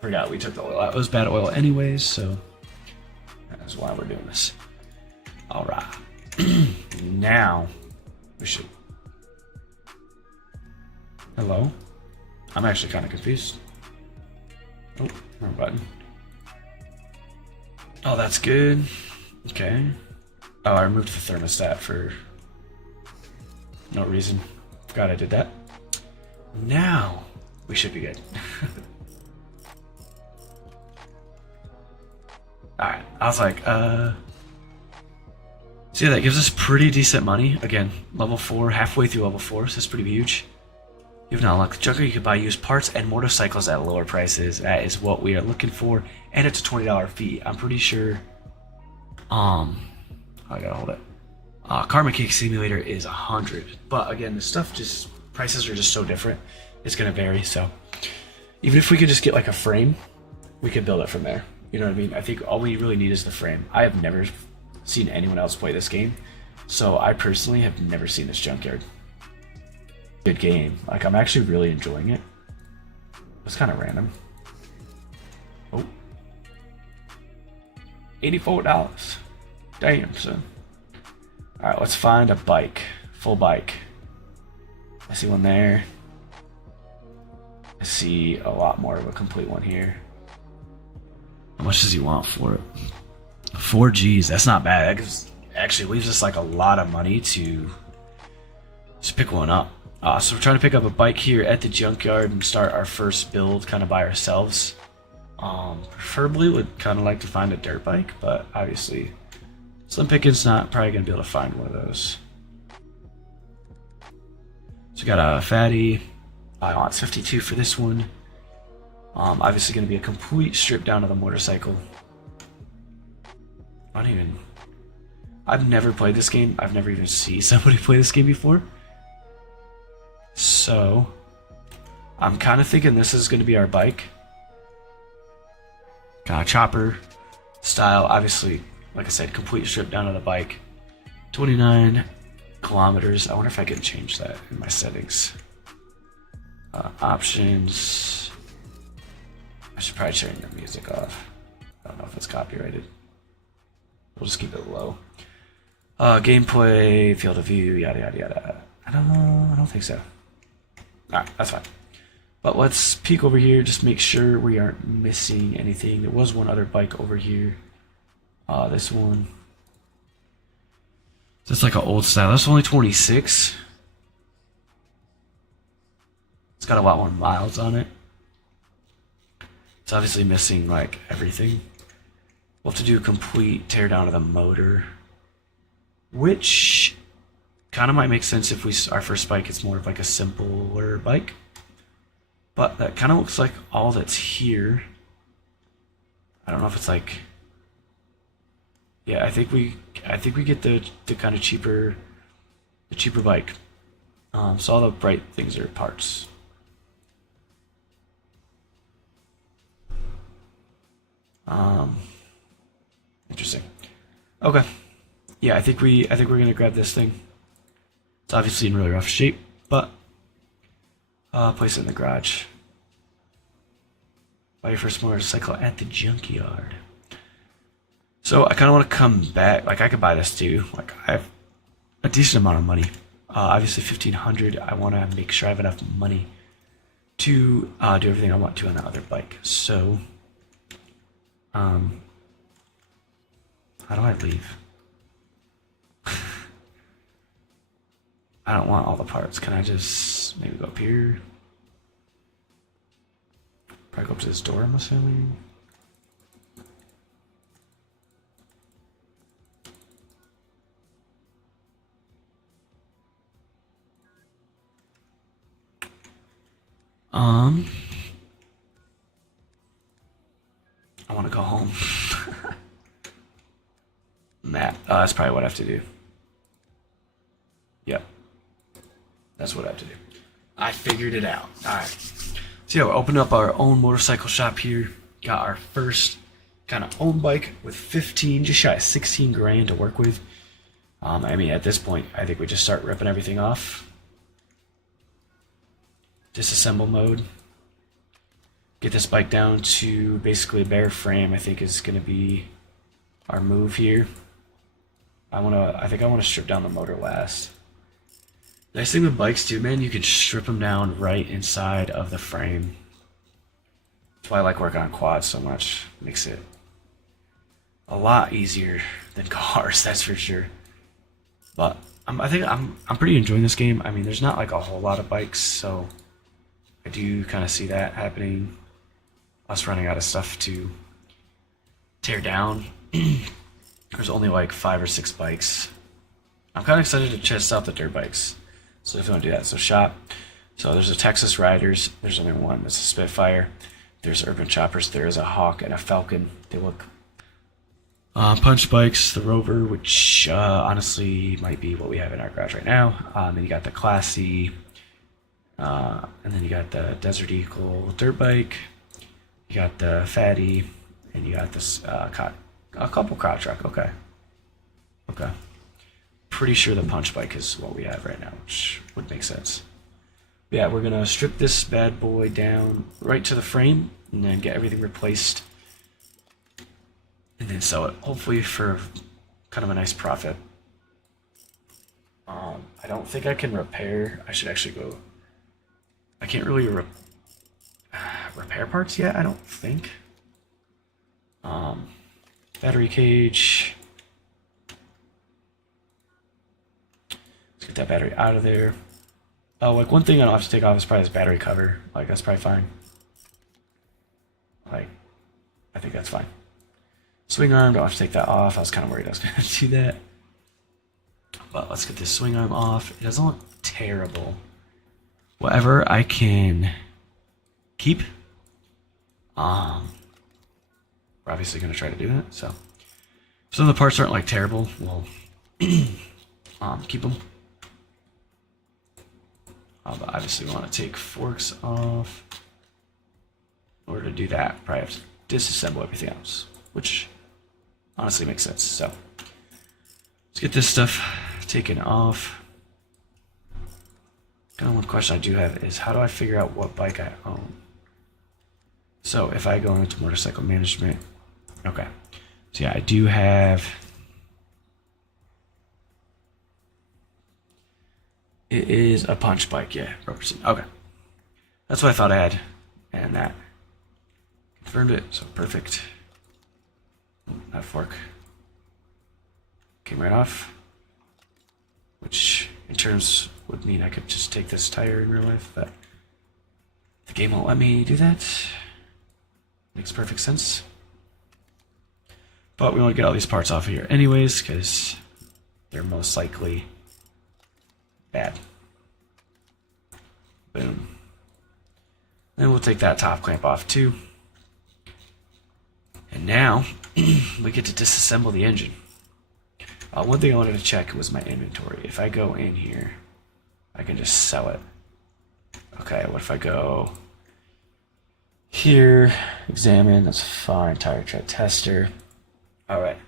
Forgot we took the oil out. It was bad oil anyways, so that's why we're doing this. Alright. Now, we should... Hello? I'm actually kind of confused. Oh, wrong button. Oh, that's good. Okay. Oh, I removed the thermostat for no reason. Forgot I did that. Now, we should be good. Alright, I was like, so yeah, that gives us pretty decent money. Again, level 4, halfway through level 4, so that's pretty huge. You've now unlocked the junker. You can buy used parts and motorcycles at lower prices. That is what we are looking for. And it's a $20 fee. I'm pretty sure, I gotta hold it. Car Mechanic Simulator is 100. But again, the stuff just, prices are just so different. It's gonna vary, so. Even if we could just get like a frame, we could build it from there. You know what I mean? I think all we really need is the frame. I have never seen anyone else play this game. So I personally have never seen this junkyard. Good game. Like, I'm actually really enjoying it. It's kind of random. Oh. $84. Damn, son. Alright, let's find a bike. Full bike. I see one there. I see a lot more of a complete one here. How much does he want for it? 4 G's. That's not bad. That actually leaves us like a lot of money to just pick one up. So we're trying to pick up a bike here at the junkyard and start our first build kind of by ourselves. Preferably would kind of like to find a dirt bike, but obviously Slim Pickens not probably going to be able to find one of those. So we got a fatty. I want 52 for this one. Obviously going to be a complete strip down of the motorcycle. I've never played this game. I've never even seen somebody play this game before. So I'm kind of thinking this is going to be our bike. Kind of chopper style. Obviously, like I said, complete strip down of the bike. 29 kilometers. I wonder if I can change that in my settings. Options. I should probably turn the music off. I don't know if it's copyrighted. We'll just keep it low. Gameplay, field of view, yada yada yada. I don't think so. Alright, that's fine. But let's peek over here, just make sure we aren't missing anything. There was one other bike over here. This one. That's like an old style. That's only 26. It's got a lot more miles on it. It's obviously missing like everything. We'll have to do a complete teardown of the motor, which kind of might make sense if our first bike is more of like a simpler bike. But that kind of looks like all that's here. I don't know if it's like, yeah, I think we get the kind of cheaper bike. So all the bright things are parts. Interesting. Okay. Yeah, I think we're gonna grab this thing. It's obviously in really rough shape, but place it in the garage. Buy your first motorcycle at the junkyard. So I kind of want to come back. Like I could buy this too. Like I have a decent amount of money. Obviously 1,500. I want to make sure I have enough money to do everything I want to on that other bike. So, how do I leave? I don't want all the parts. Can I just maybe go up here? Probably go up to this door, I'm assuming. I want to go home. Matt, that's probably what I have to do. Yep. That's what I have to do. I figured it out. Alright. So yeah, we opened up our own motorcycle shop here. Got our first kind of own bike with 15, just shy of 16 grand to work with. I mean, at this point, I think we just start ripping everything off. Disassemble mode. Get this bike down to basically a bare frame, I think is going to be our move here. I think I want to strip down the motor last. The nice thing with bikes too, man, you can strip them down right inside of the frame. That's why I like working on quads so much. Makes it a lot easier than cars, that's for sure. But I think I'm pretty enjoying this game. I mean, there's not like a whole lot of bikes, so I do kind of see that happening. Us running out of stuff to tear down. There's only like 5 or 6 bikes. I'm kind of excited to test out the dirt bikes. So if you want to do that, so shop. So there's a Texas Riders. There's only one. That's a Spitfire. There's Urban Choppers. There is a Hawk and a Falcon. They look. Punch bikes, the Rover, which honestly might be what we have in our garage right now. Then you got the Classy. And then you got the Desert Eagle dirt bike. You got the Fatty. And you got this a couple crowd truck. Okay. Pretty sure the punch bike is what we have right now, which would make sense. Yeah, we're gonna strip this bad boy down right to the frame and then get everything replaced and then sell it, hopefully for kind of a nice profit. I don't think I can repair. I should actually go. I can't really repair parts yet, I don't think. Battery cage. Let's get that battery out of there. Oh, like one thing I don't have to take off is probably this battery cover. Like that's probably fine. Like, I think that's fine. Swing arm, don't have to take that off. I was kind of worried I was going to do that. But let's get this swing arm off. It doesn't look terrible. Whatever I can keep. We're obviously going to try to do that. So some of the parts aren't like terrible. We'll keep them. But obviously we want to take forks off. In order to do that, probably have to disassemble everything else, which honestly makes sense. So let's get this stuff taken off. Kind of one question I do have is how do I figure out what bike I own? So if I go into motorcycle management, okay. So yeah, I do have. It is a punch bike, yeah, Robertson. Okay. That's what I thought I had. And that confirmed it, so perfect. That fork came right off. Which in terms would mean I could just take this tire in real life, but the game won't let me do that. Makes perfect sense. But we want to get all these parts off of here anyways, because they're most likely bad. Boom. Then we'll take that top clamp off too. And now we get to disassemble the engine. One thing I wanted to check was my inventory. If I go in here, I can just sell it. Okay, what if I go here, examine, that's fine, tire tread tester. Alright,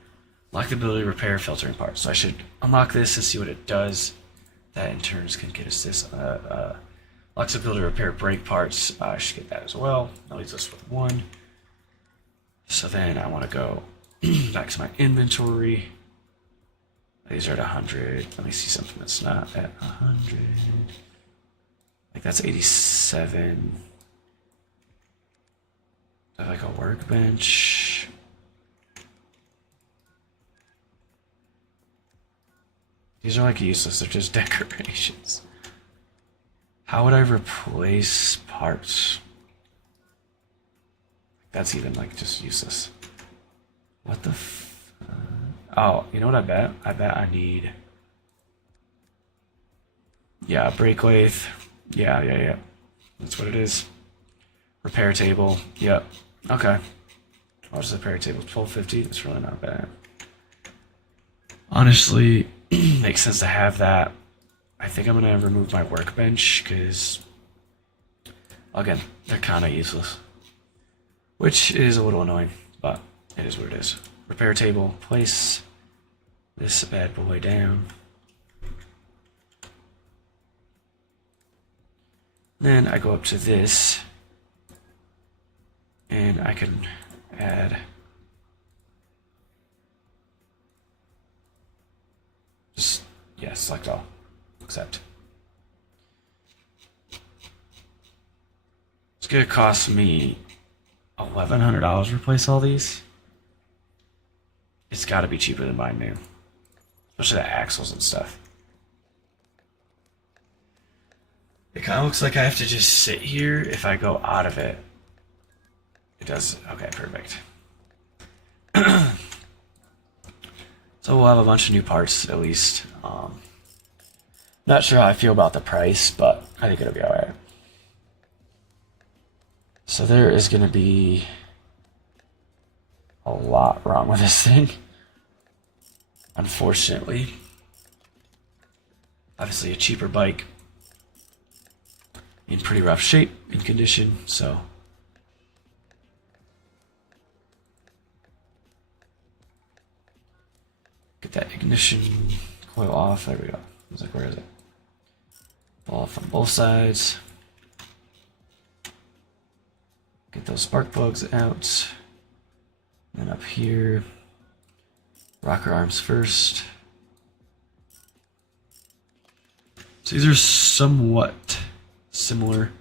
lock the ability to repair filtering parts. So I should unlock this and see what it does. That in turns can get us this. Locks the ability to repair brake parts. I should get that as well. That leaves us with one. So then I want to go back to my inventory. These are at 100. Let me see something that's not at 100. Like that's 87. I have like a workbench. These are like useless, they're just decorations. How would I replace parts? That's even like just useless. What the oh, you know what I bet? I bet I need. Yeah, brake lathe. Yeah. That's what it is. Repair table. Yep. Okay. What's the repair table? 1250. That's really not bad. Honestly, makes sense to have that. I think I'm gonna remove my workbench because, again, they're kind of useless, which is a little annoying, but it is what it is. Repair table. Place this bad boy down. Then I go up to this, and I can add just, yeah, select all, accept. It's gonna cost me $1,100 to replace all these. It's gotta be cheaper than buying new, especially the axles and stuff. It kind of looks like I have to just sit here. If I go out of it, it does. Okay, perfect. So we'll have a bunch of new parts at least. Not sure how I feel about the price, but I think it'll be alright. So there is going to be a lot wrong with this thing, unfortunately. Obviously a cheaper bike in pretty rough shape and condition, so get that ignition coil off. There we go. I was like, where is it? Fall off on both sides. Get those spark plugs out. Then up here, rocker arms first. So these are somewhat similar.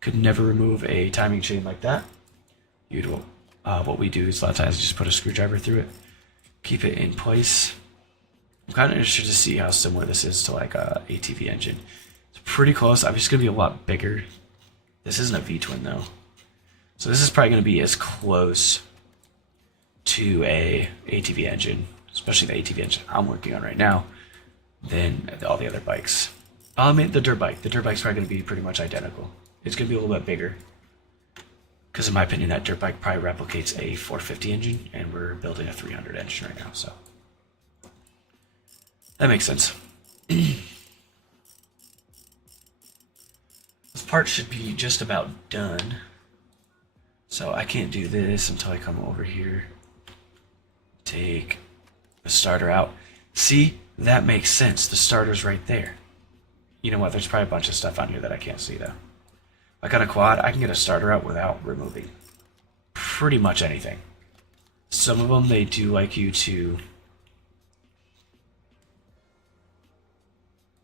Could never remove a timing chain like that. What we do is a lot of times just put a screwdriver through it, keep it in place. I'm kind of interested to see how similar this is to like a ATV engine. It's pretty close. I'm just gonna be a lot bigger. This isn't a V-twin though, so this is probably gonna be as close to a ATV engine, especially the ATV engine I'm working on right now, than all the other bikes. I mean the dirt bike. The dirt bike's probably gonna be pretty much identical. It's gonna be a little bit bigger. Because in my opinion, that dirt bike probably replicates a 450 engine, and we're building a 300 engine right now, so that makes sense. This part should be just about done, so I can't do this until I come over here, take the starter out. See, that makes sense. The starter's right there. You know what? There's probably a bunch of stuff on here that I can't see though. Like on a quad, I can get a starter out without removing pretty much anything. Some of them, they do like you to...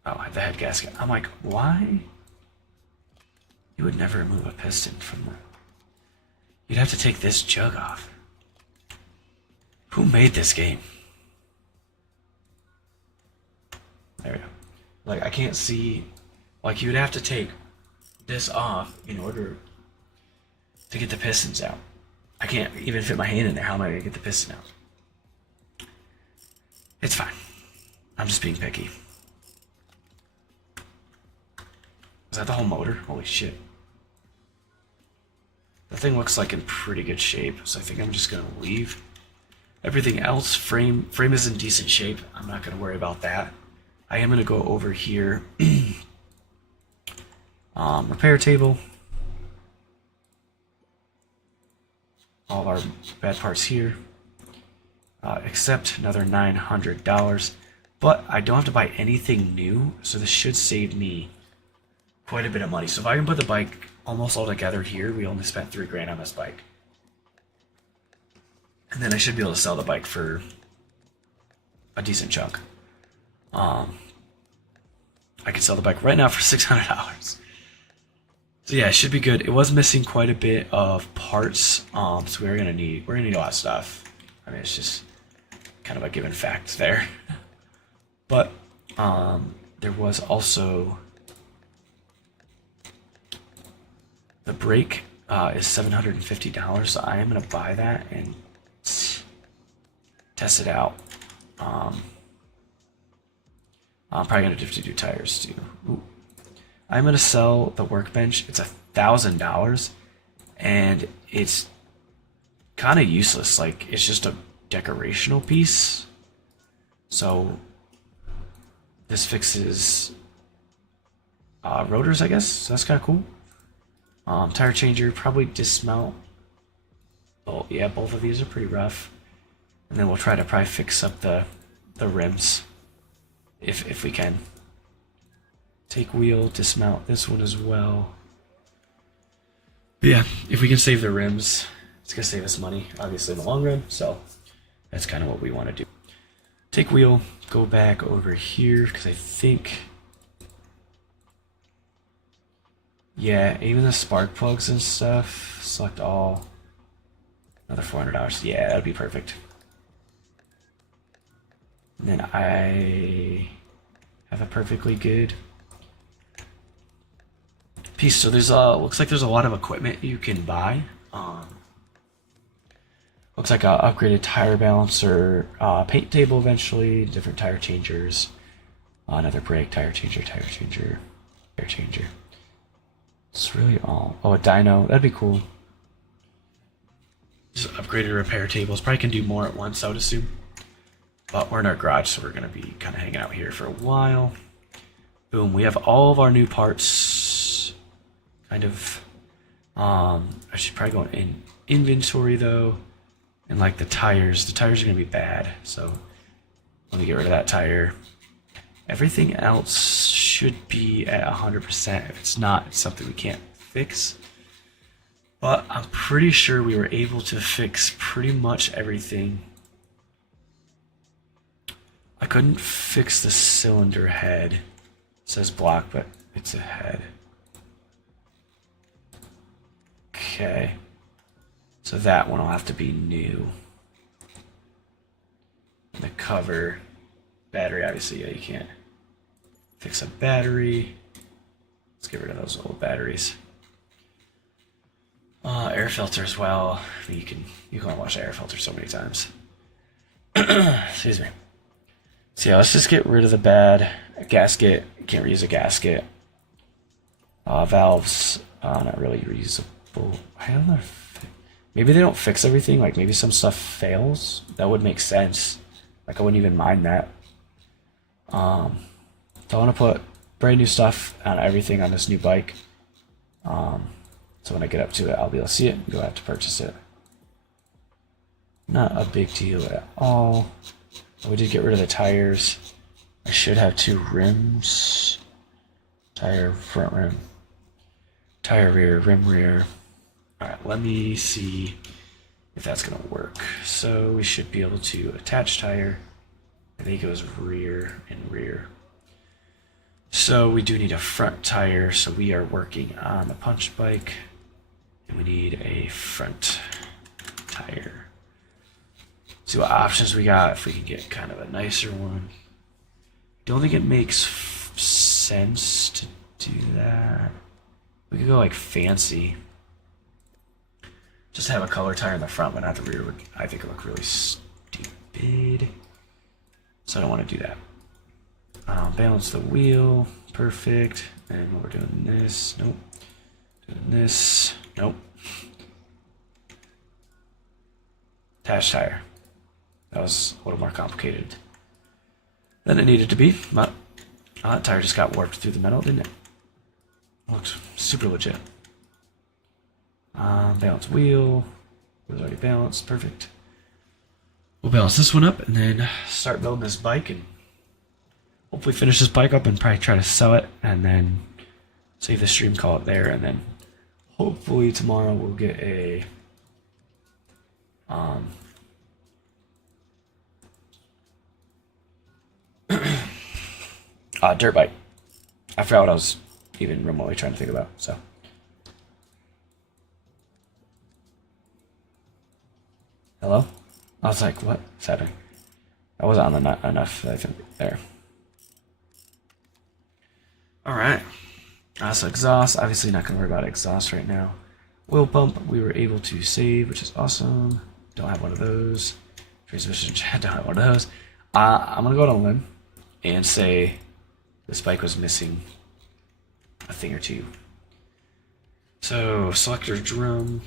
Oh, the head gasket. I'm like, why? You would never remove a piston from the... You'd have to take this jug off. Who made this game? There we go. Like, I can't see... Like, you'd have to take this off in order to get the pistons out. I can't even fit my hand in there. How am I going to get the piston out? It's fine. I'm just being picky. Is that the whole motor? Holy shit. The thing looks like in pretty good shape, so I think I'm just going to leave. Everything else, frame is in decent shape. I'm not going to worry about that. I am going to go over here. Repair table. All of our bad parts here. Except another $900. But I don't have to buy anything new, so this should save me quite a bit of money. So if I can put the bike almost all together here, we only spent $3 grand on this bike. And then I should be able to sell the bike for a decent chunk. I could sell the bike right now for $600. So yeah, it should be good. It was missing quite a bit of parts, so we're gonna need a lot of stuff. I mean, it's just kind of a given fact there. But there was also the brake is $750, so I am gonna buy that and test it out. I'm probably gonna have to do tires too. Ooh. I'm gonna sell the workbench. It's $1,000, and it's kind of useless. Like, it's just a decorational piece. So this fixes rotors, I guess. So that's kind of cool. Tire changer, probably dismount. Oh yeah, both of these are pretty rough. And then we'll try to probably fix up the rims if we can. Take wheel, dismount this one as well. But yeah, if we can save the rims, it's gonna save us money, obviously in the long run. So that's kind of what we want to do. Take wheel, go back over here because I think, yeah, even the spark plugs and stuff. Select all. Another $400. Yeah, that'd be perfect. And then I have a perfectly good piece. So there's looks like there's a lot of equipment you can buy. Looks like a upgraded tire balancer, paint table eventually, different tire changers, another brake, tire changer. It's really all. Oh, a dyno, that'd be cool. Just upgraded repair tables. Probably can do more at once, I would assume. But we're in our garage, so we're gonna be kind of hanging out here for a while. Boom, we have all of our new parts. Kind of, I should probably go in inventory though. And like the tires are gonna be bad. So let me get rid of that tire. Everything else should be at 100%. If it's not, it's something we can't fix. But I'm pretty sure we were able to fix pretty much everything. I couldn't fix the cylinder head. It says block, but it's a head. Okay. So that one will have to be new. And the cover, battery, obviously, yeah, you can't fix a battery. Let's get rid of those old batteries. Air filter as well. I mean, you can wash the air filter so many times. Excuse me. So yeah, let's just get rid of the bad gasket. Can't reuse a gasket. Valves, not really reusable. I don't know. Maybe they don't fix everything. Like maybe some stuff fails. That would make sense. Like I wouldn't even mind that. So I want to put brand new stuff on everything on this new bike. So when I get up to it, I'll be able to see it and go out to purchase it. Not a big deal at all. We did get rid of the tires. I should have 2 rims. Tire front rim. Tire rear, rim rear. Alright, let me see if that's going to work. So we should be able to attach tire. I think it goes rear and rear. So we do need a front tire, so we are working on the punch bike. And we need a front tire. See what options we got, if we can get kind of a nicer one. Don't think it makes sense to do that. We could go like fancy. Just have a color tire in the front, but not the rear would, I think, look really stupid. So I don't want to do that. Balance the wheel, perfect. And we're doing this, nope. Doing this, nope. Attach tire. That was a little more complicated than it needed to be, but that tire just got warped through the metal, didn't it? Looked super legit. Balance wheel. It was already balanced, perfect. We'll balance this one up and then start building this bike and hopefully finish this bike up and probably try to sell it and then save the stream, call it there, and then hopefully tomorrow we'll get a dirt bike. I forgot what I was even remotely trying to think about, so. Hello? I was like, what's happening? I wasn't on the enough, I think, there. Alright. So exhaust, obviously not going to worry about exhaust right now. Oil pump, we were able to save, which is awesome. Don't have one of those. Transmission, don't have one of those. I'm going to go on a limb and say this bike was missing a thing or two. So, selector drum.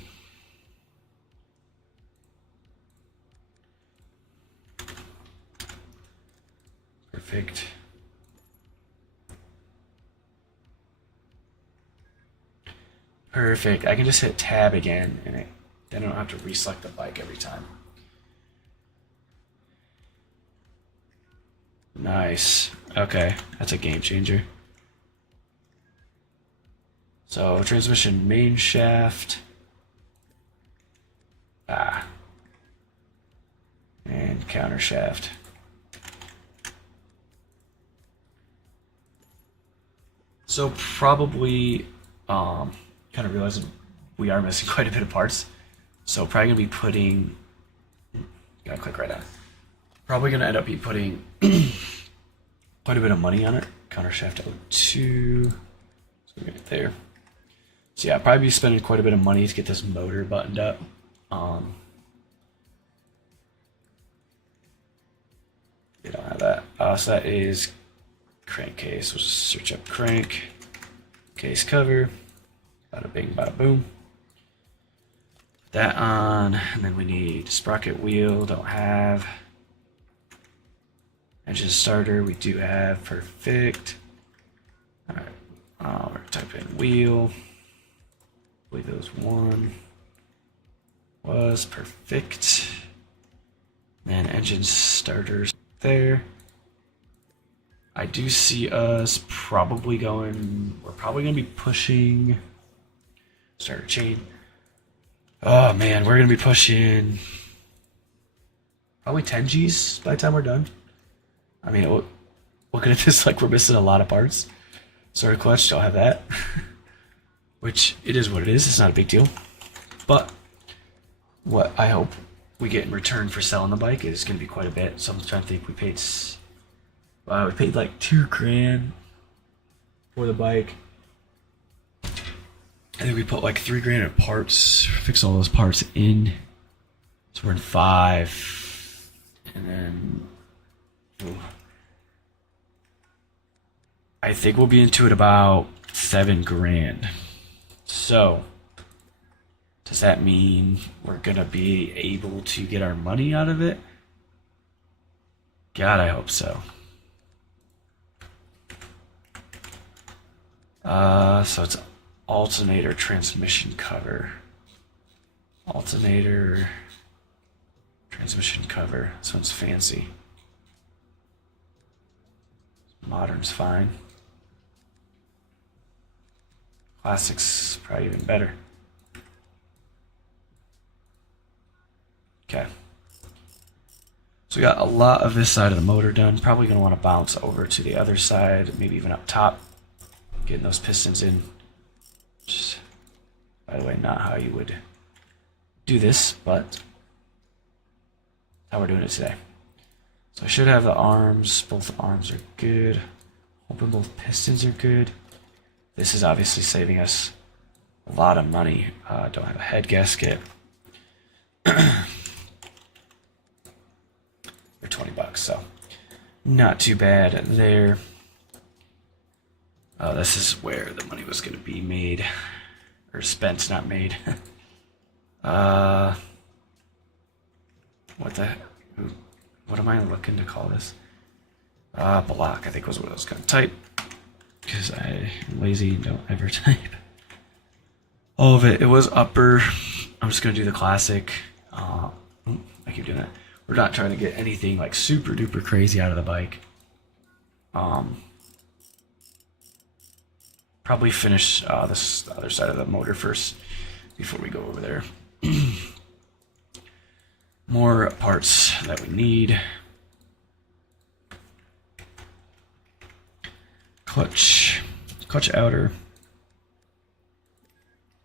Perfect. Perfect. I can just hit tab again, and then I don't have to reselect the bike every time. Nice. Okay, that's a game changer. So, transmission main shaft. And counter shaft. So probably, kind of realizing we are missing quite a bit of parts. So probably gonna be putting, gotta click right on. Probably gonna end up putting quite a bit of money on it. Counter shaft O2. So we get it there. So yeah, I'll probably be spending quite a bit of money to get this motor buttoned up. We don't have that. So that is crankcase. We'll just search up crank. Case cover. Bada bing, bada boom. Put that on. And then we need sprocket wheel. Don't have. Engine starter. We do have. Perfect. Alright. We're going to type in wheel. I believe it was 1. Was perfect. And engine starters there. I do see us probably going, we're probably going to be pushing starter chain. Oh man, we're gonna be pushing probably 10 G's by the time we're done. I mean, looking at this, like we're missing a lot of parts. Sorry, clutch, don't have that. Which it is what it is. It's not a big deal. But what I hope we get in return for selling the bike is going to be quite a bit. So I'm trying to think. We paid like $2,000 for the bike. I think we put like $3,000 in parts. Fix all those parts in. So we're in 5, and then I think we'll be into it about $7,000. So does that mean we're gonna be able to get our money out of it? God, I hope so. So it's alternator transmission cover. Alternator transmission cover. This one's fancy. Modern's fine. Classic's probably even better. Okay. So we got a lot of this side of the motor done. Probably going to want to bounce over to the other side, maybe even up top. Getting those pistons in. Just, by the way, not how you would do this, but how we're doing it today. So I should have the arms. Both arms are good. Hoping both pistons are good. This is obviously saving us a lot of money. Don't have a head gasket. They're $20, so not too bad there. This is where the money was going to be made, or spent, not made. What am I looking to call this? Block, I think was what I was going to type, because I'm lazy and don't ever type. All of it. It was upper. I'm just going to do the classic. I keep doing that. We're not trying to get anything like super duper crazy out of the bike. Probably finish this other side of the motor first before we go over there. More parts that we need. Clutch outer.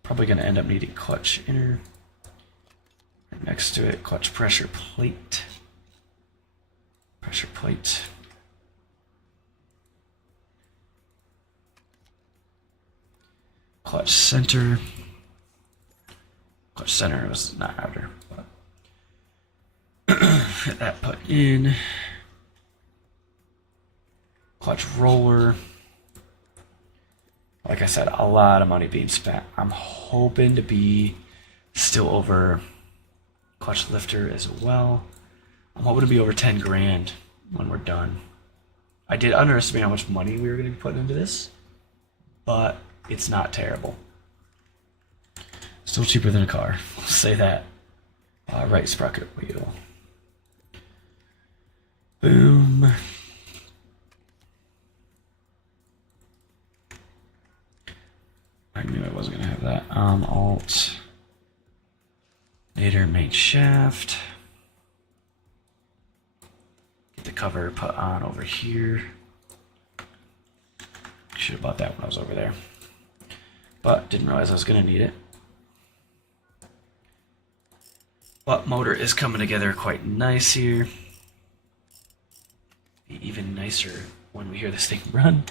Probably going to end up needing clutch inner. Right next to it, clutch pressure plate. Pressure plate. Clutch center. Clutch center was not outer, but get that put in. Clutch roller. Like I said, a lot of money being spent. I'm hoping to be still over clutch lifter as well. I'm hoping to be over $10,000 when we're done. I did underestimate how much money we were going to be putting into this, but it's not terrible. Still cheaper than a car. I'll say that. Right sprocket wheel. Boom. I knew I wasn't gonna have that. Alt. Later, main shaft. Get the cover put on over here. Should have bought that when I was over there, but didn't realize I was gonna need it. But motor is coming together quite nice here. Be even nicer when we hear this thing run.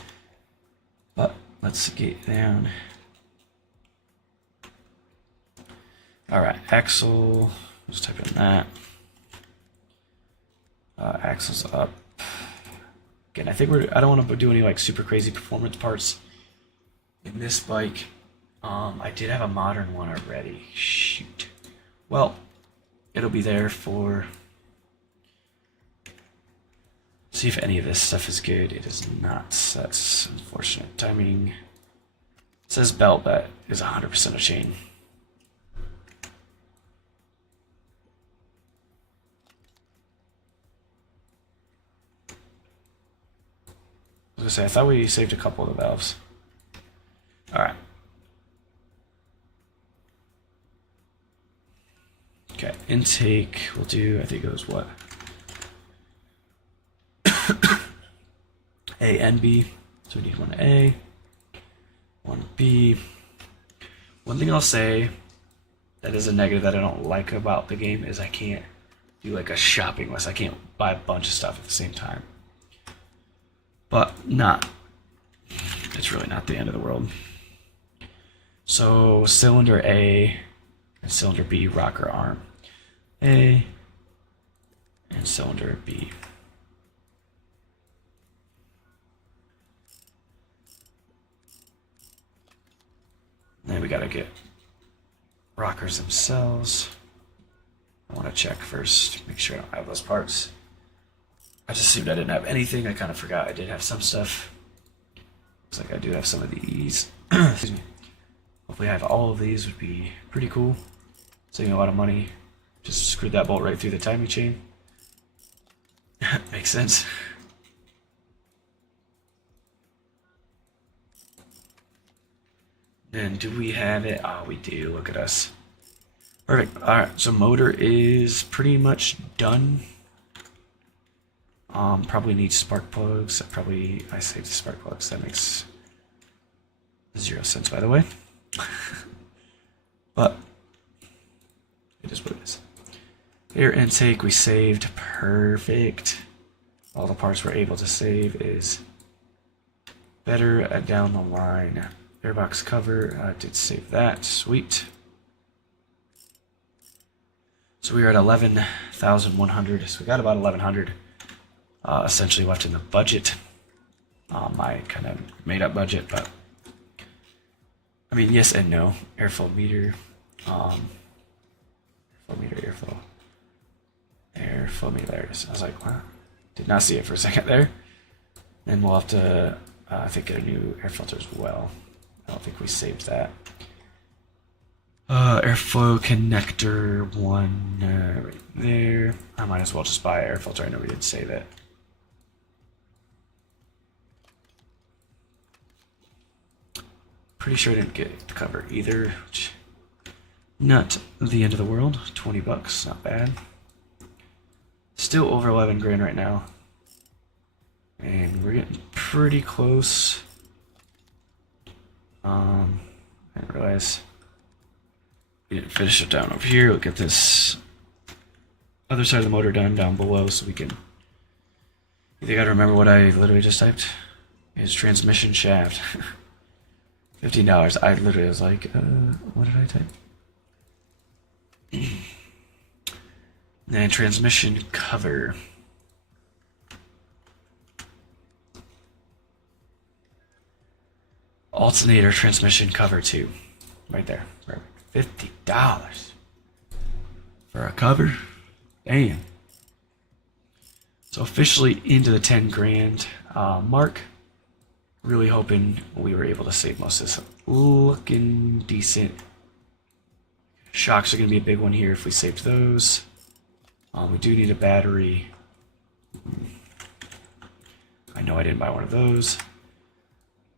But let's get down. Alright, axle. Let's type in that. Axle's up. Again, I think I don't want to do any like super crazy performance parts in this bike. I did have a modern one already. Shoot. Well, it'll be there for. See if any of this stuff is good. It is not. That's unfortunate timing. It says belt, that is 100% a chain. I was gonna say, I thought we saved a couple of the valves. Alright. got intake. We'll do, I think it was what? A and B. So we need one A, one B. One thing I'll say that is a negative that I don't like about the game is I can't do like a shopping list. I can't buy a bunch of stuff at the same time. But it's really not the end of the world. So cylinder A and cylinder B, rocker arm. A and cylinder B. Then we gotta get rockers themselves. I want to check first, make sure I don't have those parts. I just assumed I didn't have anything. I kind of forgot I did have some stuff. Looks like I do have some of these. Excuse me. Hopefully I have all of these, would be pretty cool. Saving a lot of money. Just screwed that bolt right through the timing chain. Makes sense. Then do we have it? Oh, we do. Look at us. Perfect. Alright, so motor is pretty much done. Probably need spark plugs. I saved the spark plugs. That makes 0 sense, by the way. But it is what it is. Air intake we saved. Perfect. All the parts we're able to save is better down the line. Airbox cover, I did save that. Sweet. So we are at 11,100. So we got about 1,100 essentially left in the budget. My kind of made up budget, but I mean, yes and no. Airflow meter. Airflow meter, airflow meter. There it is. I was like, wow. Did not see it for a second there. And we'll have to, I think, get a new air filter as well. I don't think we saved that. Airflow connector one right there. I might as well just buy an air filter. I know we did save it. Pretty sure I didn't get the cover either. Which, not the end of the world. 20 bucks, not bad. Still over 11 grand right now. And we're getting pretty close. I didn't realize we didn't finish it down over here. Look at this other side of the motor done down below so we can. You think I remember what I literally just typed? Is transmission shaft. $15. I literally was like, what did I type? And transmission cover. Alternator transmission cover too. Right there. $50 for a cover. Damn. So officially into the 10 grand mark. Really hoping we were able to save most of this. Looking decent. Shocks are going to be a big one here if we saved those. We do need a battery. I know I didn't buy one of those.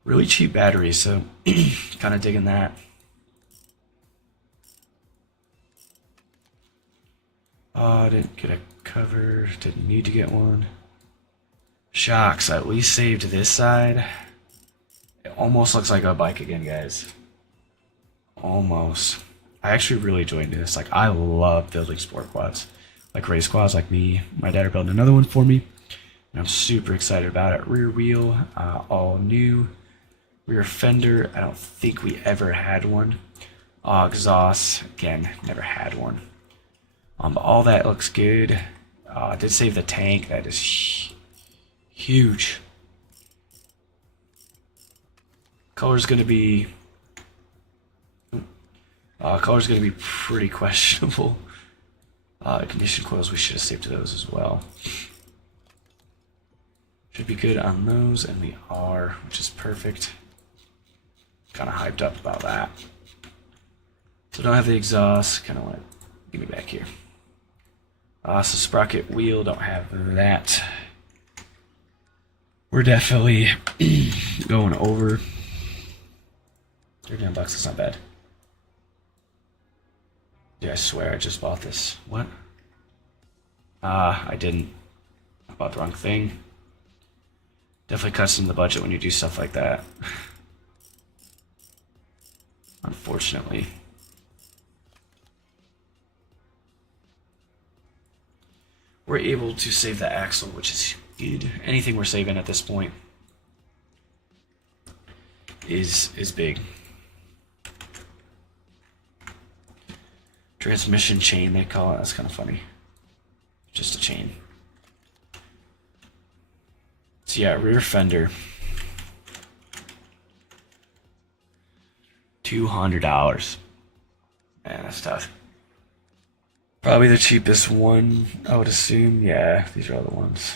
Really cheap batteries, so kind of digging that. I didn't get a cover, didn't need to get one. Shocks, I at least saved this side. It almost looks like a bike again, guys. Almost. I actually really enjoyed this. Like, I love building sport quads. Like race quads, like me. My dad are building another one for me. And I'm super excited about it. Rear wheel, all new. Rear fender, I don't think we ever had one. Exhaust, again, never had one. But all that looks good. I did save the tank, that is huge. Color's gonna be pretty questionable. Condition coils, we should have saved those as well. Should be good on those, and we are, which is perfect. Kind of hyped up about that. So don't have the exhaust, kind of like, give me back here. So sprocket wheel, don't have that. We're definitely going over. $39, that's not bad. Yeah, I swear I just bought this. What? Ah, I didn't. I bought the wrong thing. Definitely cuts into the budget when you do stuff like that. Unfortunately. We're able to save the axle, which is good. Anything we're saving at this point is big. Transmission chain, they call it. That's kind of funny. Just a chain. So yeah, rear fender. $200. Man, that's tough. Probably the cheapest one, I would assume. Yeah, these are all the ones.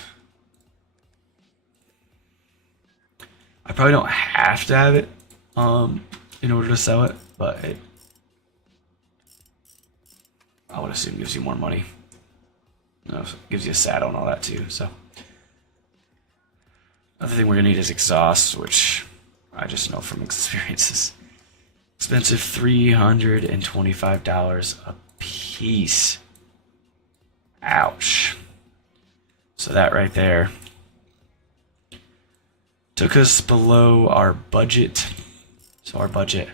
I probably don't have to have it in order to sell it, but I would assume gives you more money. You know, gives you a saddle and all that too. So another thing we're gonna need is exhaust, which I just know from experiences. Expensive, $325 a piece. Ouch. So that right there took us below our budget. So our budget,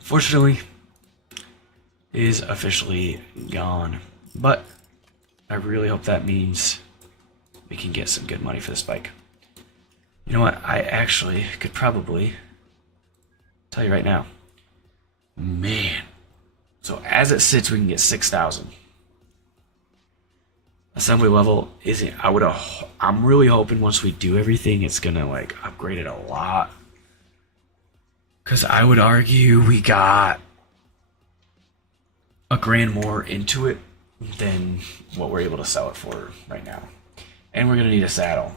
fortunately, is officially gone. But I really hope that means we can get some good money for this bike. You know what? I actually could probably tell you right now. Man. So as it sits, we can get 6,000. Assembly level isn't. I'm really hoping once we do everything, it's gonna like upgrade it a lot. Cause I would argue we got $1,000 more into it than what we're able to sell it for right now. And we're gonna need a saddle.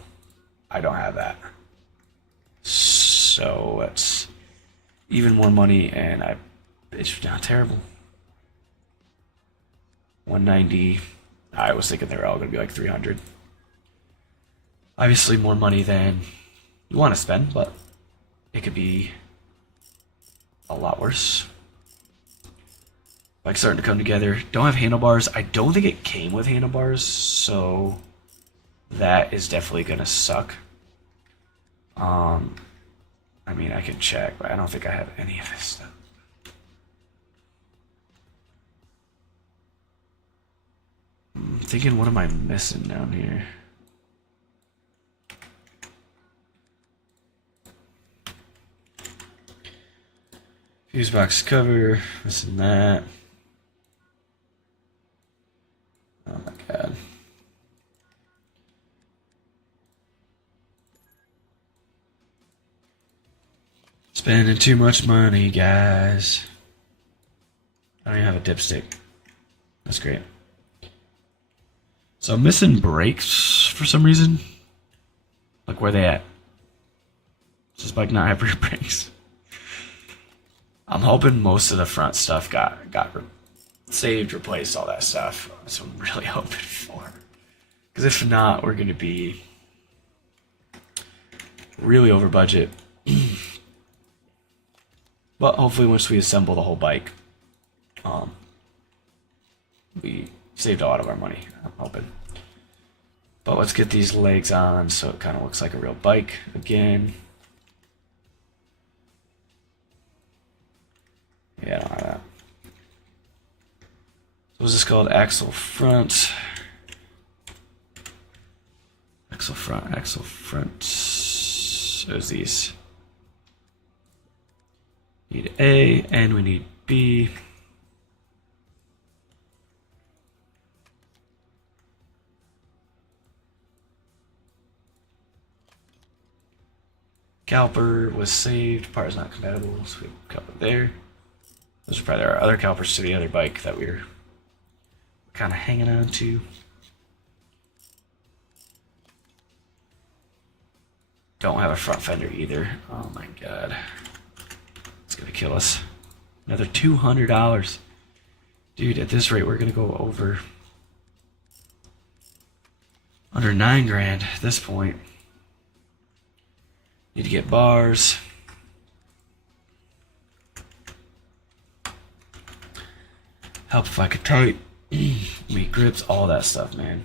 I don't have that. So that's even more money, and it's not terrible. 190. I was thinking they were all gonna be like 300. Obviously more money than you want to spend, but it could be a lot worse. Bike's starting to come together. Don't have handlebars. I don't think it came with handlebars, so that is definitely gonna suck. I mean, I can check, but I don't think I have any of this stuff. I'm thinking, what am I missing down here? Fuse box cover, missing that. Oh my god. Spending too much money, guys. I don't even have a dipstick. That's great. So I'm missing brakes for some reason. Like, where they at? Does this bike not have rear brakes? I'm hoping most of the front stuff got saved, replaced, all that stuff. That's what I'm really hoping for. Because if not, we're going to be really over budget. But hopefully once we assemble the whole bike, we saved a lot of our money, I'm hoping. But let's get these legs on so it kind of looks like a real bike again. Yeah, I don't have that. So what's this called? Axle front. Axle front, axle front. There's these. Need A, and we need B. Caliper was saved. Part is not compatible, so we cut it there. Those are probably our other calipers to the other bike that we were kind of hanging on to. Don't have a front fender either. Oh my god. It's gonna kill us. Another $200. Dude, at this rate, we're gonna go over under $9,000 at this point. Need to get bars. Help if I could tight. Meat grips, all that stuff, man.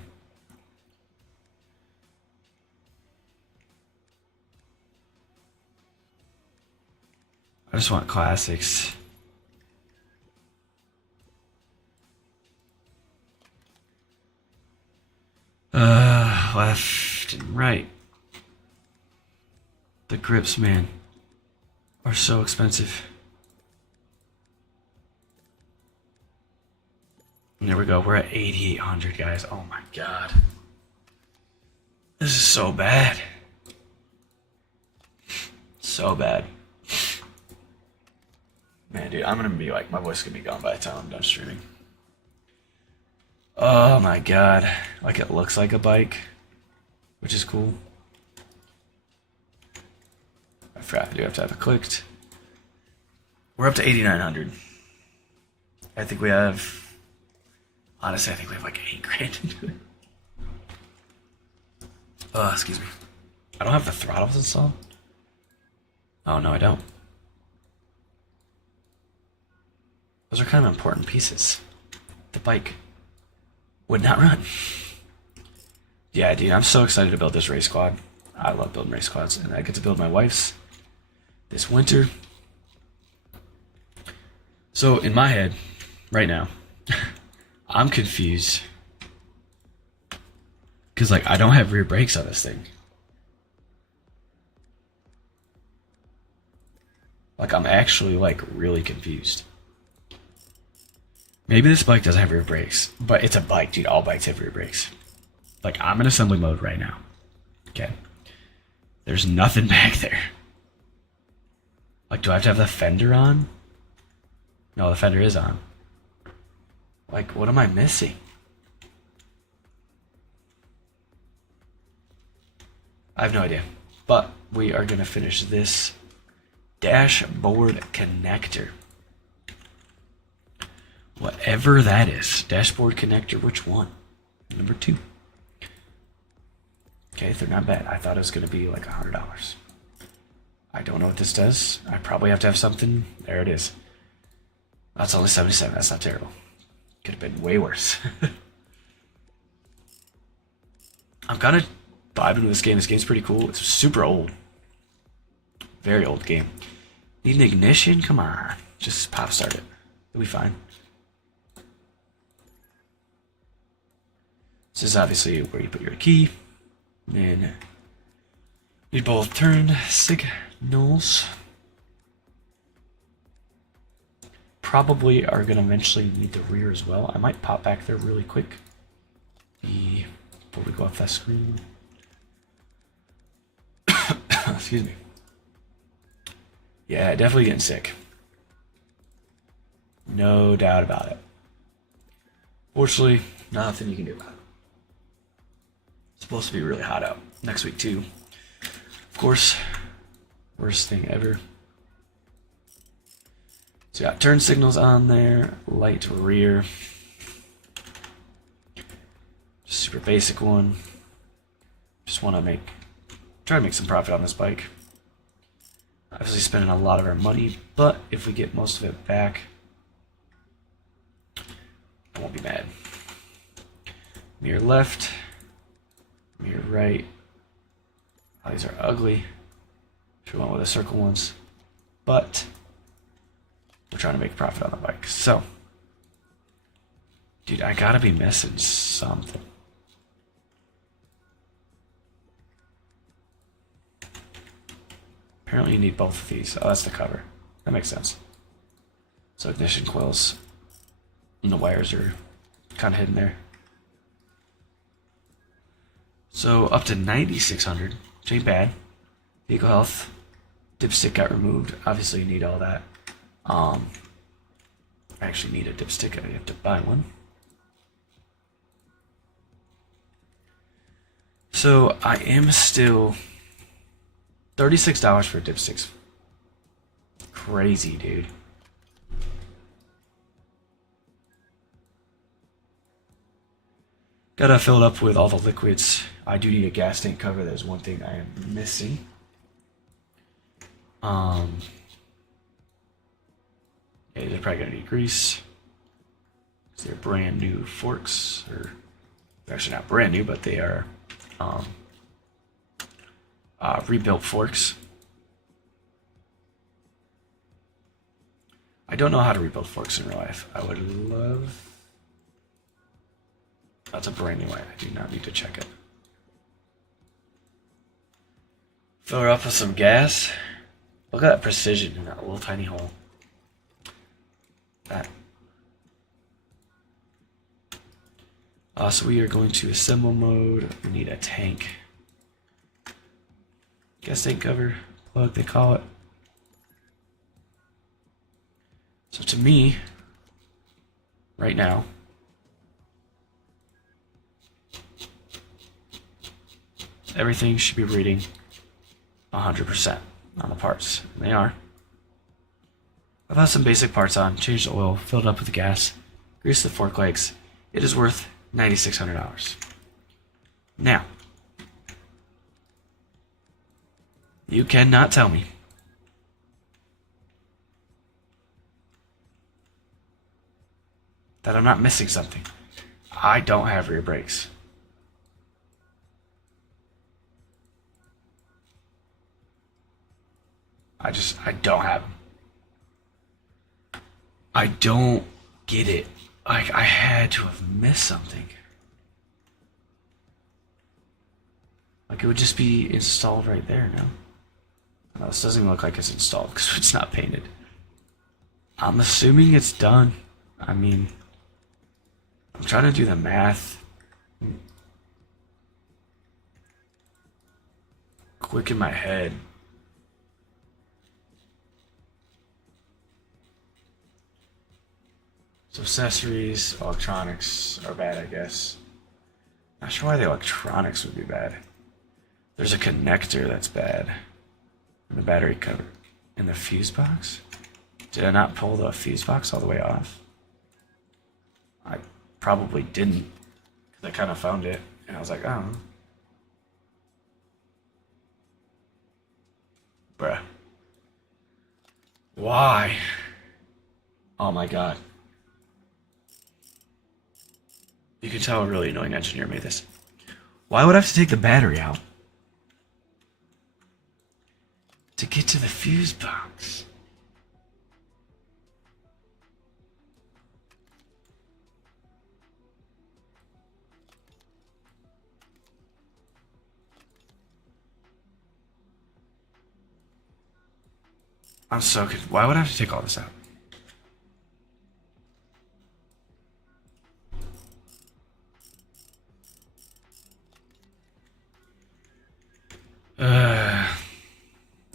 I just want classics. Left and right. The grips, man, are so expensive. And there we go. We're at 8,800, guys. Oh my god. This is so bad. So bad. Man, dude, I'm gonna be like, my voice could be gone by the time I'm done streaming. Oh my god. Like, it looks like a bike, which is cool. I forgot I do have to have it clicked. We're up to 8,900. I think we have, honestly, I think we have like 8 grand into it. Excuse me. I don't have the throttles installed. Oh, no, I don't. Those are kind of important pieces. The bike would not run. Yeah, dude, I'm so excited to build this race squad. I love building race squads, and I get to build my wife's this winter. So, in my head, right now, I'm confused. Because, like, I don't have rear brakes on this thing. Like, I'm actually, like, really confused. Maybe this bike doesn't have rear brakes, but it's a bike, dude. All bikes have rear brakes. Like, I'm in assembly mode right now. Okay. There's nothing back there. Like, do I have to have the fender on? No, the fender is on. Like, what am I missing? I have no idea. But we are going to finish this dashboard connector. Whatever that is. Dashboard connector, which one? Number 2. Okay, they're not bad. I thought it was going to be like $100. I don't know what this does. I probably have to have something. There it is. That's only 77. That's not terrible. Could have been way worse. I'm kind of vibing with this game. This game's pretty cool. It's super old. Very old game. Need an ignition? Come on. Just pop start it. It'll be fine. This is obviously where you put your key. Then need both turn signals. Probably are going to eventually need the rear as well. I might pop back there really quick before we go off that screen. Excuse me. Yeah, definitely getting sick. No doubt about it. Fortunately, nothing you can do about it. It's supposed to be really hot out next week too. Of course, worst thing ever. So yeah, turn signals on there, light rear. Just super basic one. Just want to try to make some profit on this bike. Obviously spending a lot of our money, but if we get most of it back, I won't be mad. Mirror left, mirror right. Oh, these are ugly. Should have went with the circle ones, but we're trying to make profit on the bike. So, dude, I gotta be missing something. Apparently you need both of these. Oh, that's the cover. That makes sense. So ignition coils and the wires are kind of hidden there. So up to 9,600, which ain't bad. Vehicle health, dipstick got removed. Obviously you need all that. I actually need a dipstick. I have to buy one. So I am still $36 for dipsticks. Crazy, dude. Gotta fill it up with all the liquids. I do need a gas tank cover. That is one thing I am missing. Yeah, they're probably gonna need grease. They're brand new forks, or they're actually not brand new, but they are um, rebuilt forks. I don't know how to rebuild forks in real life. I would love. That's a brand new one. I do not need to check it. Fill her up with some gas. Look at that precision in that little tiny hole. That. So we are going to assemble mode. We need a tank. Gas tank cover plug, they call it. So to me, right now, everything should be reading 100% on the parts. And they are. I've had some basic parts on, changed the oil, filled it up with the gas, greased the fork legs. It is worth $9,600. Now, you cannot tell me that I'm not missing something. I don't have rear brakes. I don't have them. I don't get it. Like, I had to have missed something. Like, it would just be installed right there now. No, this doesn't even look like it's installed because it's not painted. I'm assuming it's done. I mean, I'm trying to do the math quick in my head. So accessories, electronics are bad, I guess. Not sure why the electronics would be bad. There's a connector that's bad. And the battery cover. And the fuse box? Did I not pull the fuse box all the way off? I probably didn't. Because I kind of found it. And I was like, oh. Bruh. Why? Oh my god. You can tell a really annoying engineer made this. Why would I have to take the battery out to get to the fuse box? I'm so confused. Why would I have to take all this out?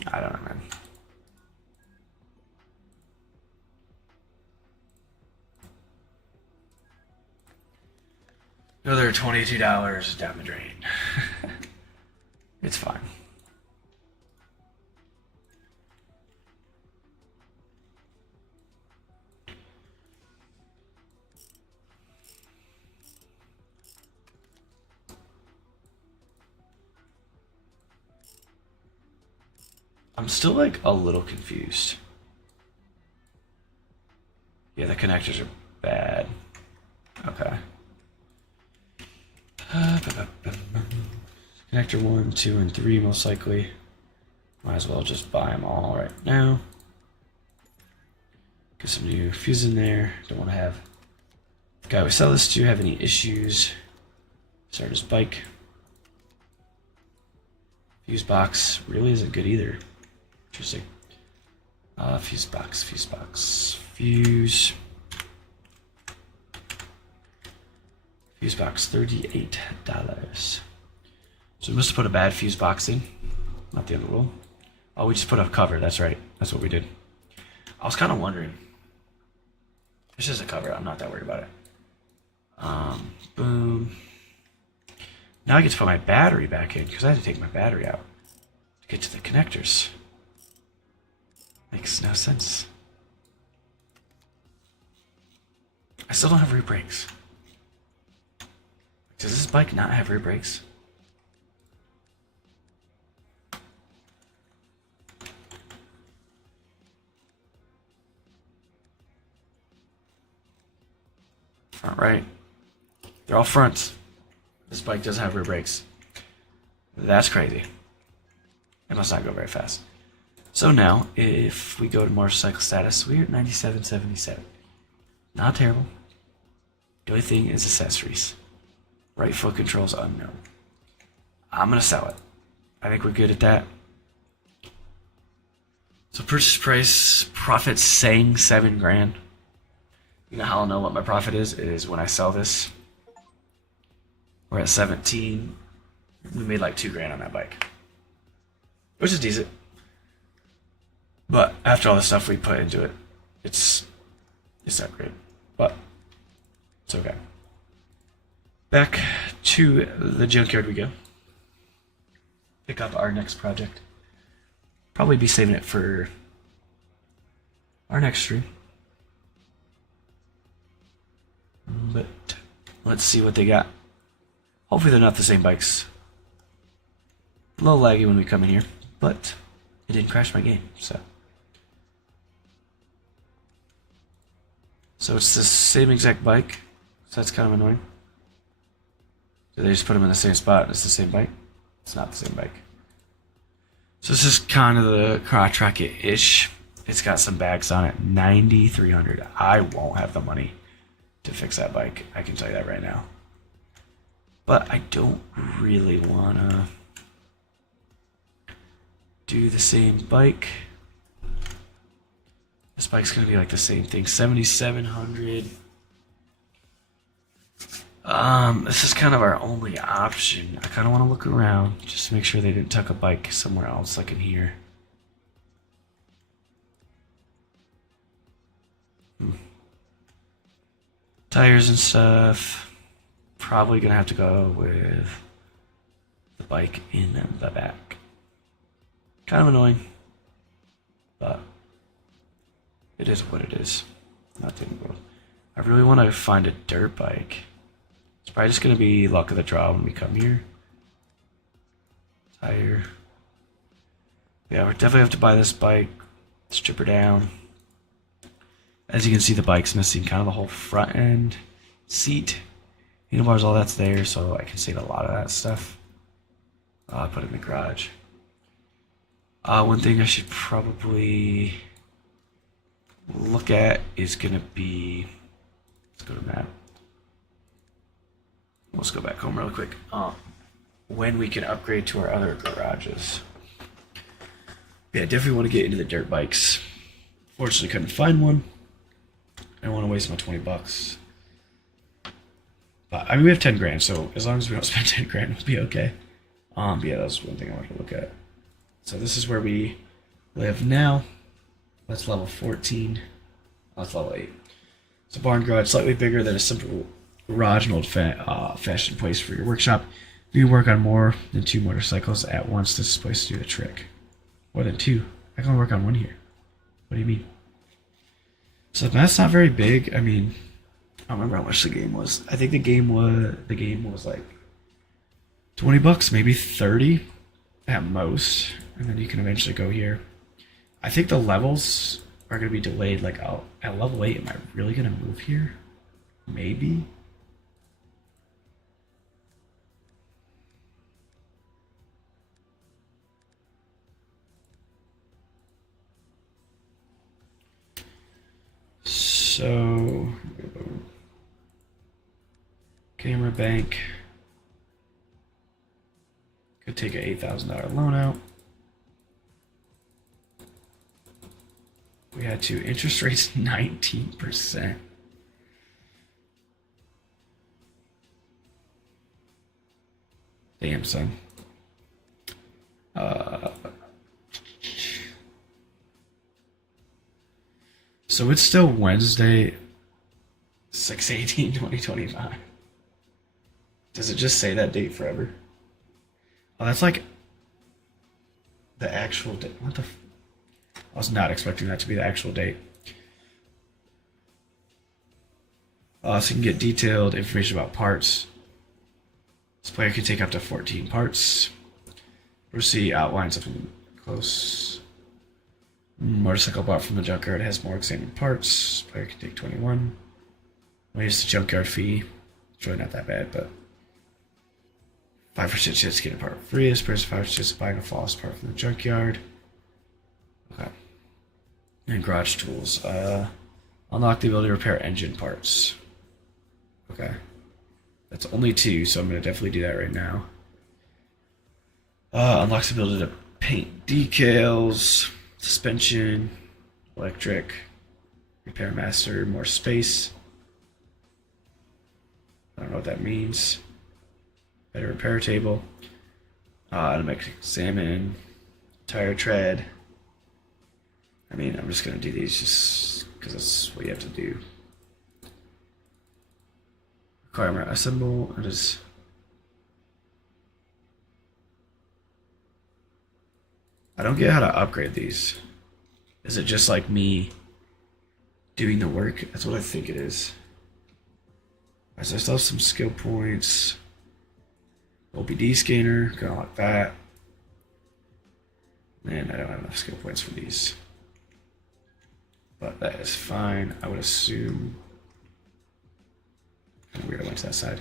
I don't know, man. Another $22 down the drain. It's fine. I'm still like a little confused. Yeah, the connectors are bad. Okay. Connector 1, 2, and 3 most likely. Might as well just buy them all right now. Get some new fuse in there. Don't want to have the guy we sell this to have any issues. Start his bike. Fuse box really isn't good either. Interesting. Fuse box, fuse box, fuse. Fuse box, $38. So we must have put a bad fuse box in. Not the end of the world. Oh, we just put a cover. That's right. That's what we did. I was kind of wondering. It's just a cover. I'm not that worried about it. Boom. Now I get to put my battery back in because I had to take my battery out to get to the connectors. Makes no sense. I still don't have rear brakes. Does this bike not have rear brakes? Front right. They're all fronts. This bike doesn't have rear brakes. That's crazy. It must not go very fast. So now, if we go to motorcycle status, we're at 97.77. Not terrible. The only thing is accessories. Right foot controls unknown. I'm gonna sell it. I think we're good at that. So purchase price, profit saying 7 grand. You know how I'll know what my profit is when I sell this. We're at 17. We made like 2 grand on that bike, which is decent. But after all the stuff we put into it, it's not great. But it's okay. Back to the junkyard we go. Pick up our next project. Probably be saving it for our next stream. But let's see what they got. Hopefully they're not the same bikes. A little laggy when we come in here, but it didn't crash my game, so. So it's the same exact bike, so that's kind of annoying. So they just put them in the same spot. It's the same bike. It's not the same bike. So this is kind of the crotch rocket-ish. It's got some bags on it. 9,300. I won't have the money to fix that bike. I can tell you that right now. But I don't really want to do the same bike. This bike's going to be like the same thing. 7,700. This is kind of our only option. I kind of want to look around just to make sure they didn't tuck a bike somewhere else like in here. Tires and stuff. Probably gonna have to go with the bike in the back. Kind of annoying, but it is what it is. Nothing world. I really want to find a dirt bike. It's probably just gonna be luck of the draw when we come here. Tire. Yeah, we definitely have to buy this bike. Strip her down. As you can see, the bike's missing kind of the whole front end, seat, handlebars, all that's there, so I can save a lot of that stuff. I'll put it in the garage. One thing I should probably look at is gonna be, let's go to map. Let's go back home real quick. When we can upgrade to our other garages. Yeah, I definitely want to get into the dirt bikes. Fortunately, couldn't find one. I don't want to waste my 20 bucks. But I mean, we have 10 grand, so as long as we don't spend 10 grand, we'll be okay. But yeah, that's one thing I want to look at. So this is where we live now. That's level 14. That's level 8. It's a barn garage, slightly bigger than a simple garage, an old-fashioned place for your workshop. If you work on more than 2 motorcycles at once, this is a place to do the trick. More than 2? I can work on 1 here. What do you mean? So that's not very big. I mean, I don't remember how much the game was. I think the game was like 20 bucks, maybe 30 at most, and then you can eventually go here. I think the levels are going to be delayed. Like at level 8, am I really going to move here? Maybe. So, camera bank. Could take an $8,000 loan out. We had to. Interest rates 19%. Damn, son. So it's still Wednesday, 6/18/2025. Does it just say that date forever? Oh, that's like the actual date. What the? I was not expecting that to be the actual date. So you can get detailed information about parts. This player can take up to 14 parts. Brucey outlines something close. Motorcycle bought from the junkyard has more examined parts. Player can take 21. Minus the junkyard fee. It's really not that bad, but 5% chance to get a part free. This person 5% chance of buying a false part from the junkyard. Okay. And garage tools. Unlock the ability to repair engine parts. Okay. That's only 2, so I'm going to definitely do that right now. Unlocks the ability to paint decals, suspension, electric, repair master, more space. I don't know what that means. Better repair table. Automatic examine, tire tread. I mean, I'm just going to do these just because that's what you have to do. Requirement assemble. It is. I don't get how to upgrade these. Is it just like me doing the work? That's what I think it is. Alright, so I still have some skill points. OBD scanner, gonna unlock that. And I don't have enough skill points for these. But that is fine. I would assume. Kind of weird I went to that side.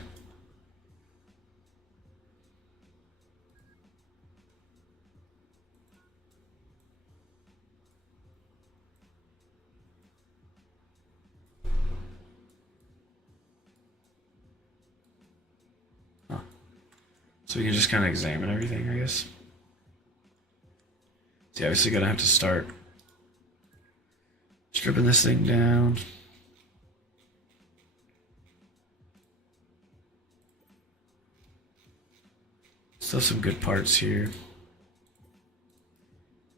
So we can just kind of examine everything, I guess. So obviously gonna have to start stripping this thing down. Still some good parts here.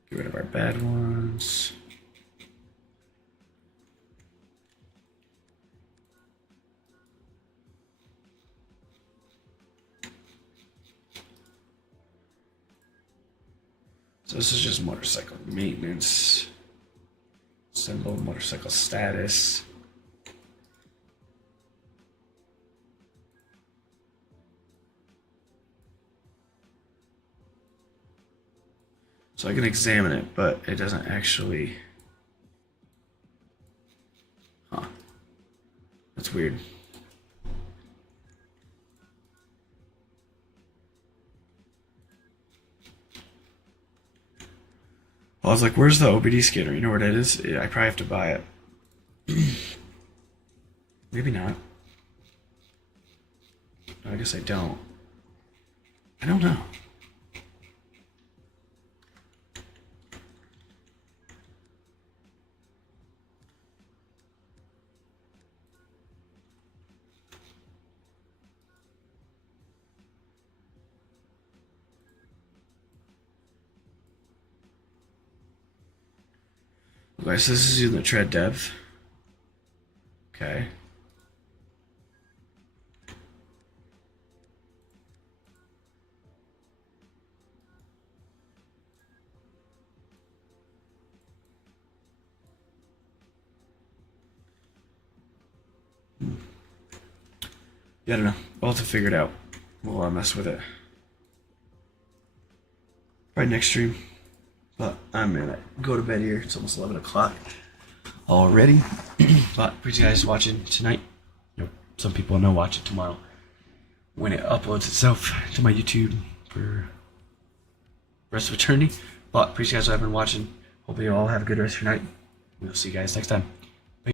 Get rid of our bad ones. So this is just motorcycle maintenance. Symbol, motorcycle status. So I can examine it, but it doesn't actually. Huh. That's weird. I was like, where's the OBD scanner? You know where that is? I probably have to buy it. Maybe not. I guess I don't. I don't know. Okay, so this is using the tread depth. Okay. Yeah, I don't know. We'll have to figure it out. We'll mess with it. Right next stream. But I'm gonna go to bed here. It's almost 11 o'clock already. But appreciate you guys watching tonight. Nope. Some people know watch it tomorrow when it uploads itself to my YouTube for rest of eternity. But appreciate you guys having watching. Hope you all have a good rest of your night. We'll see you guys next time.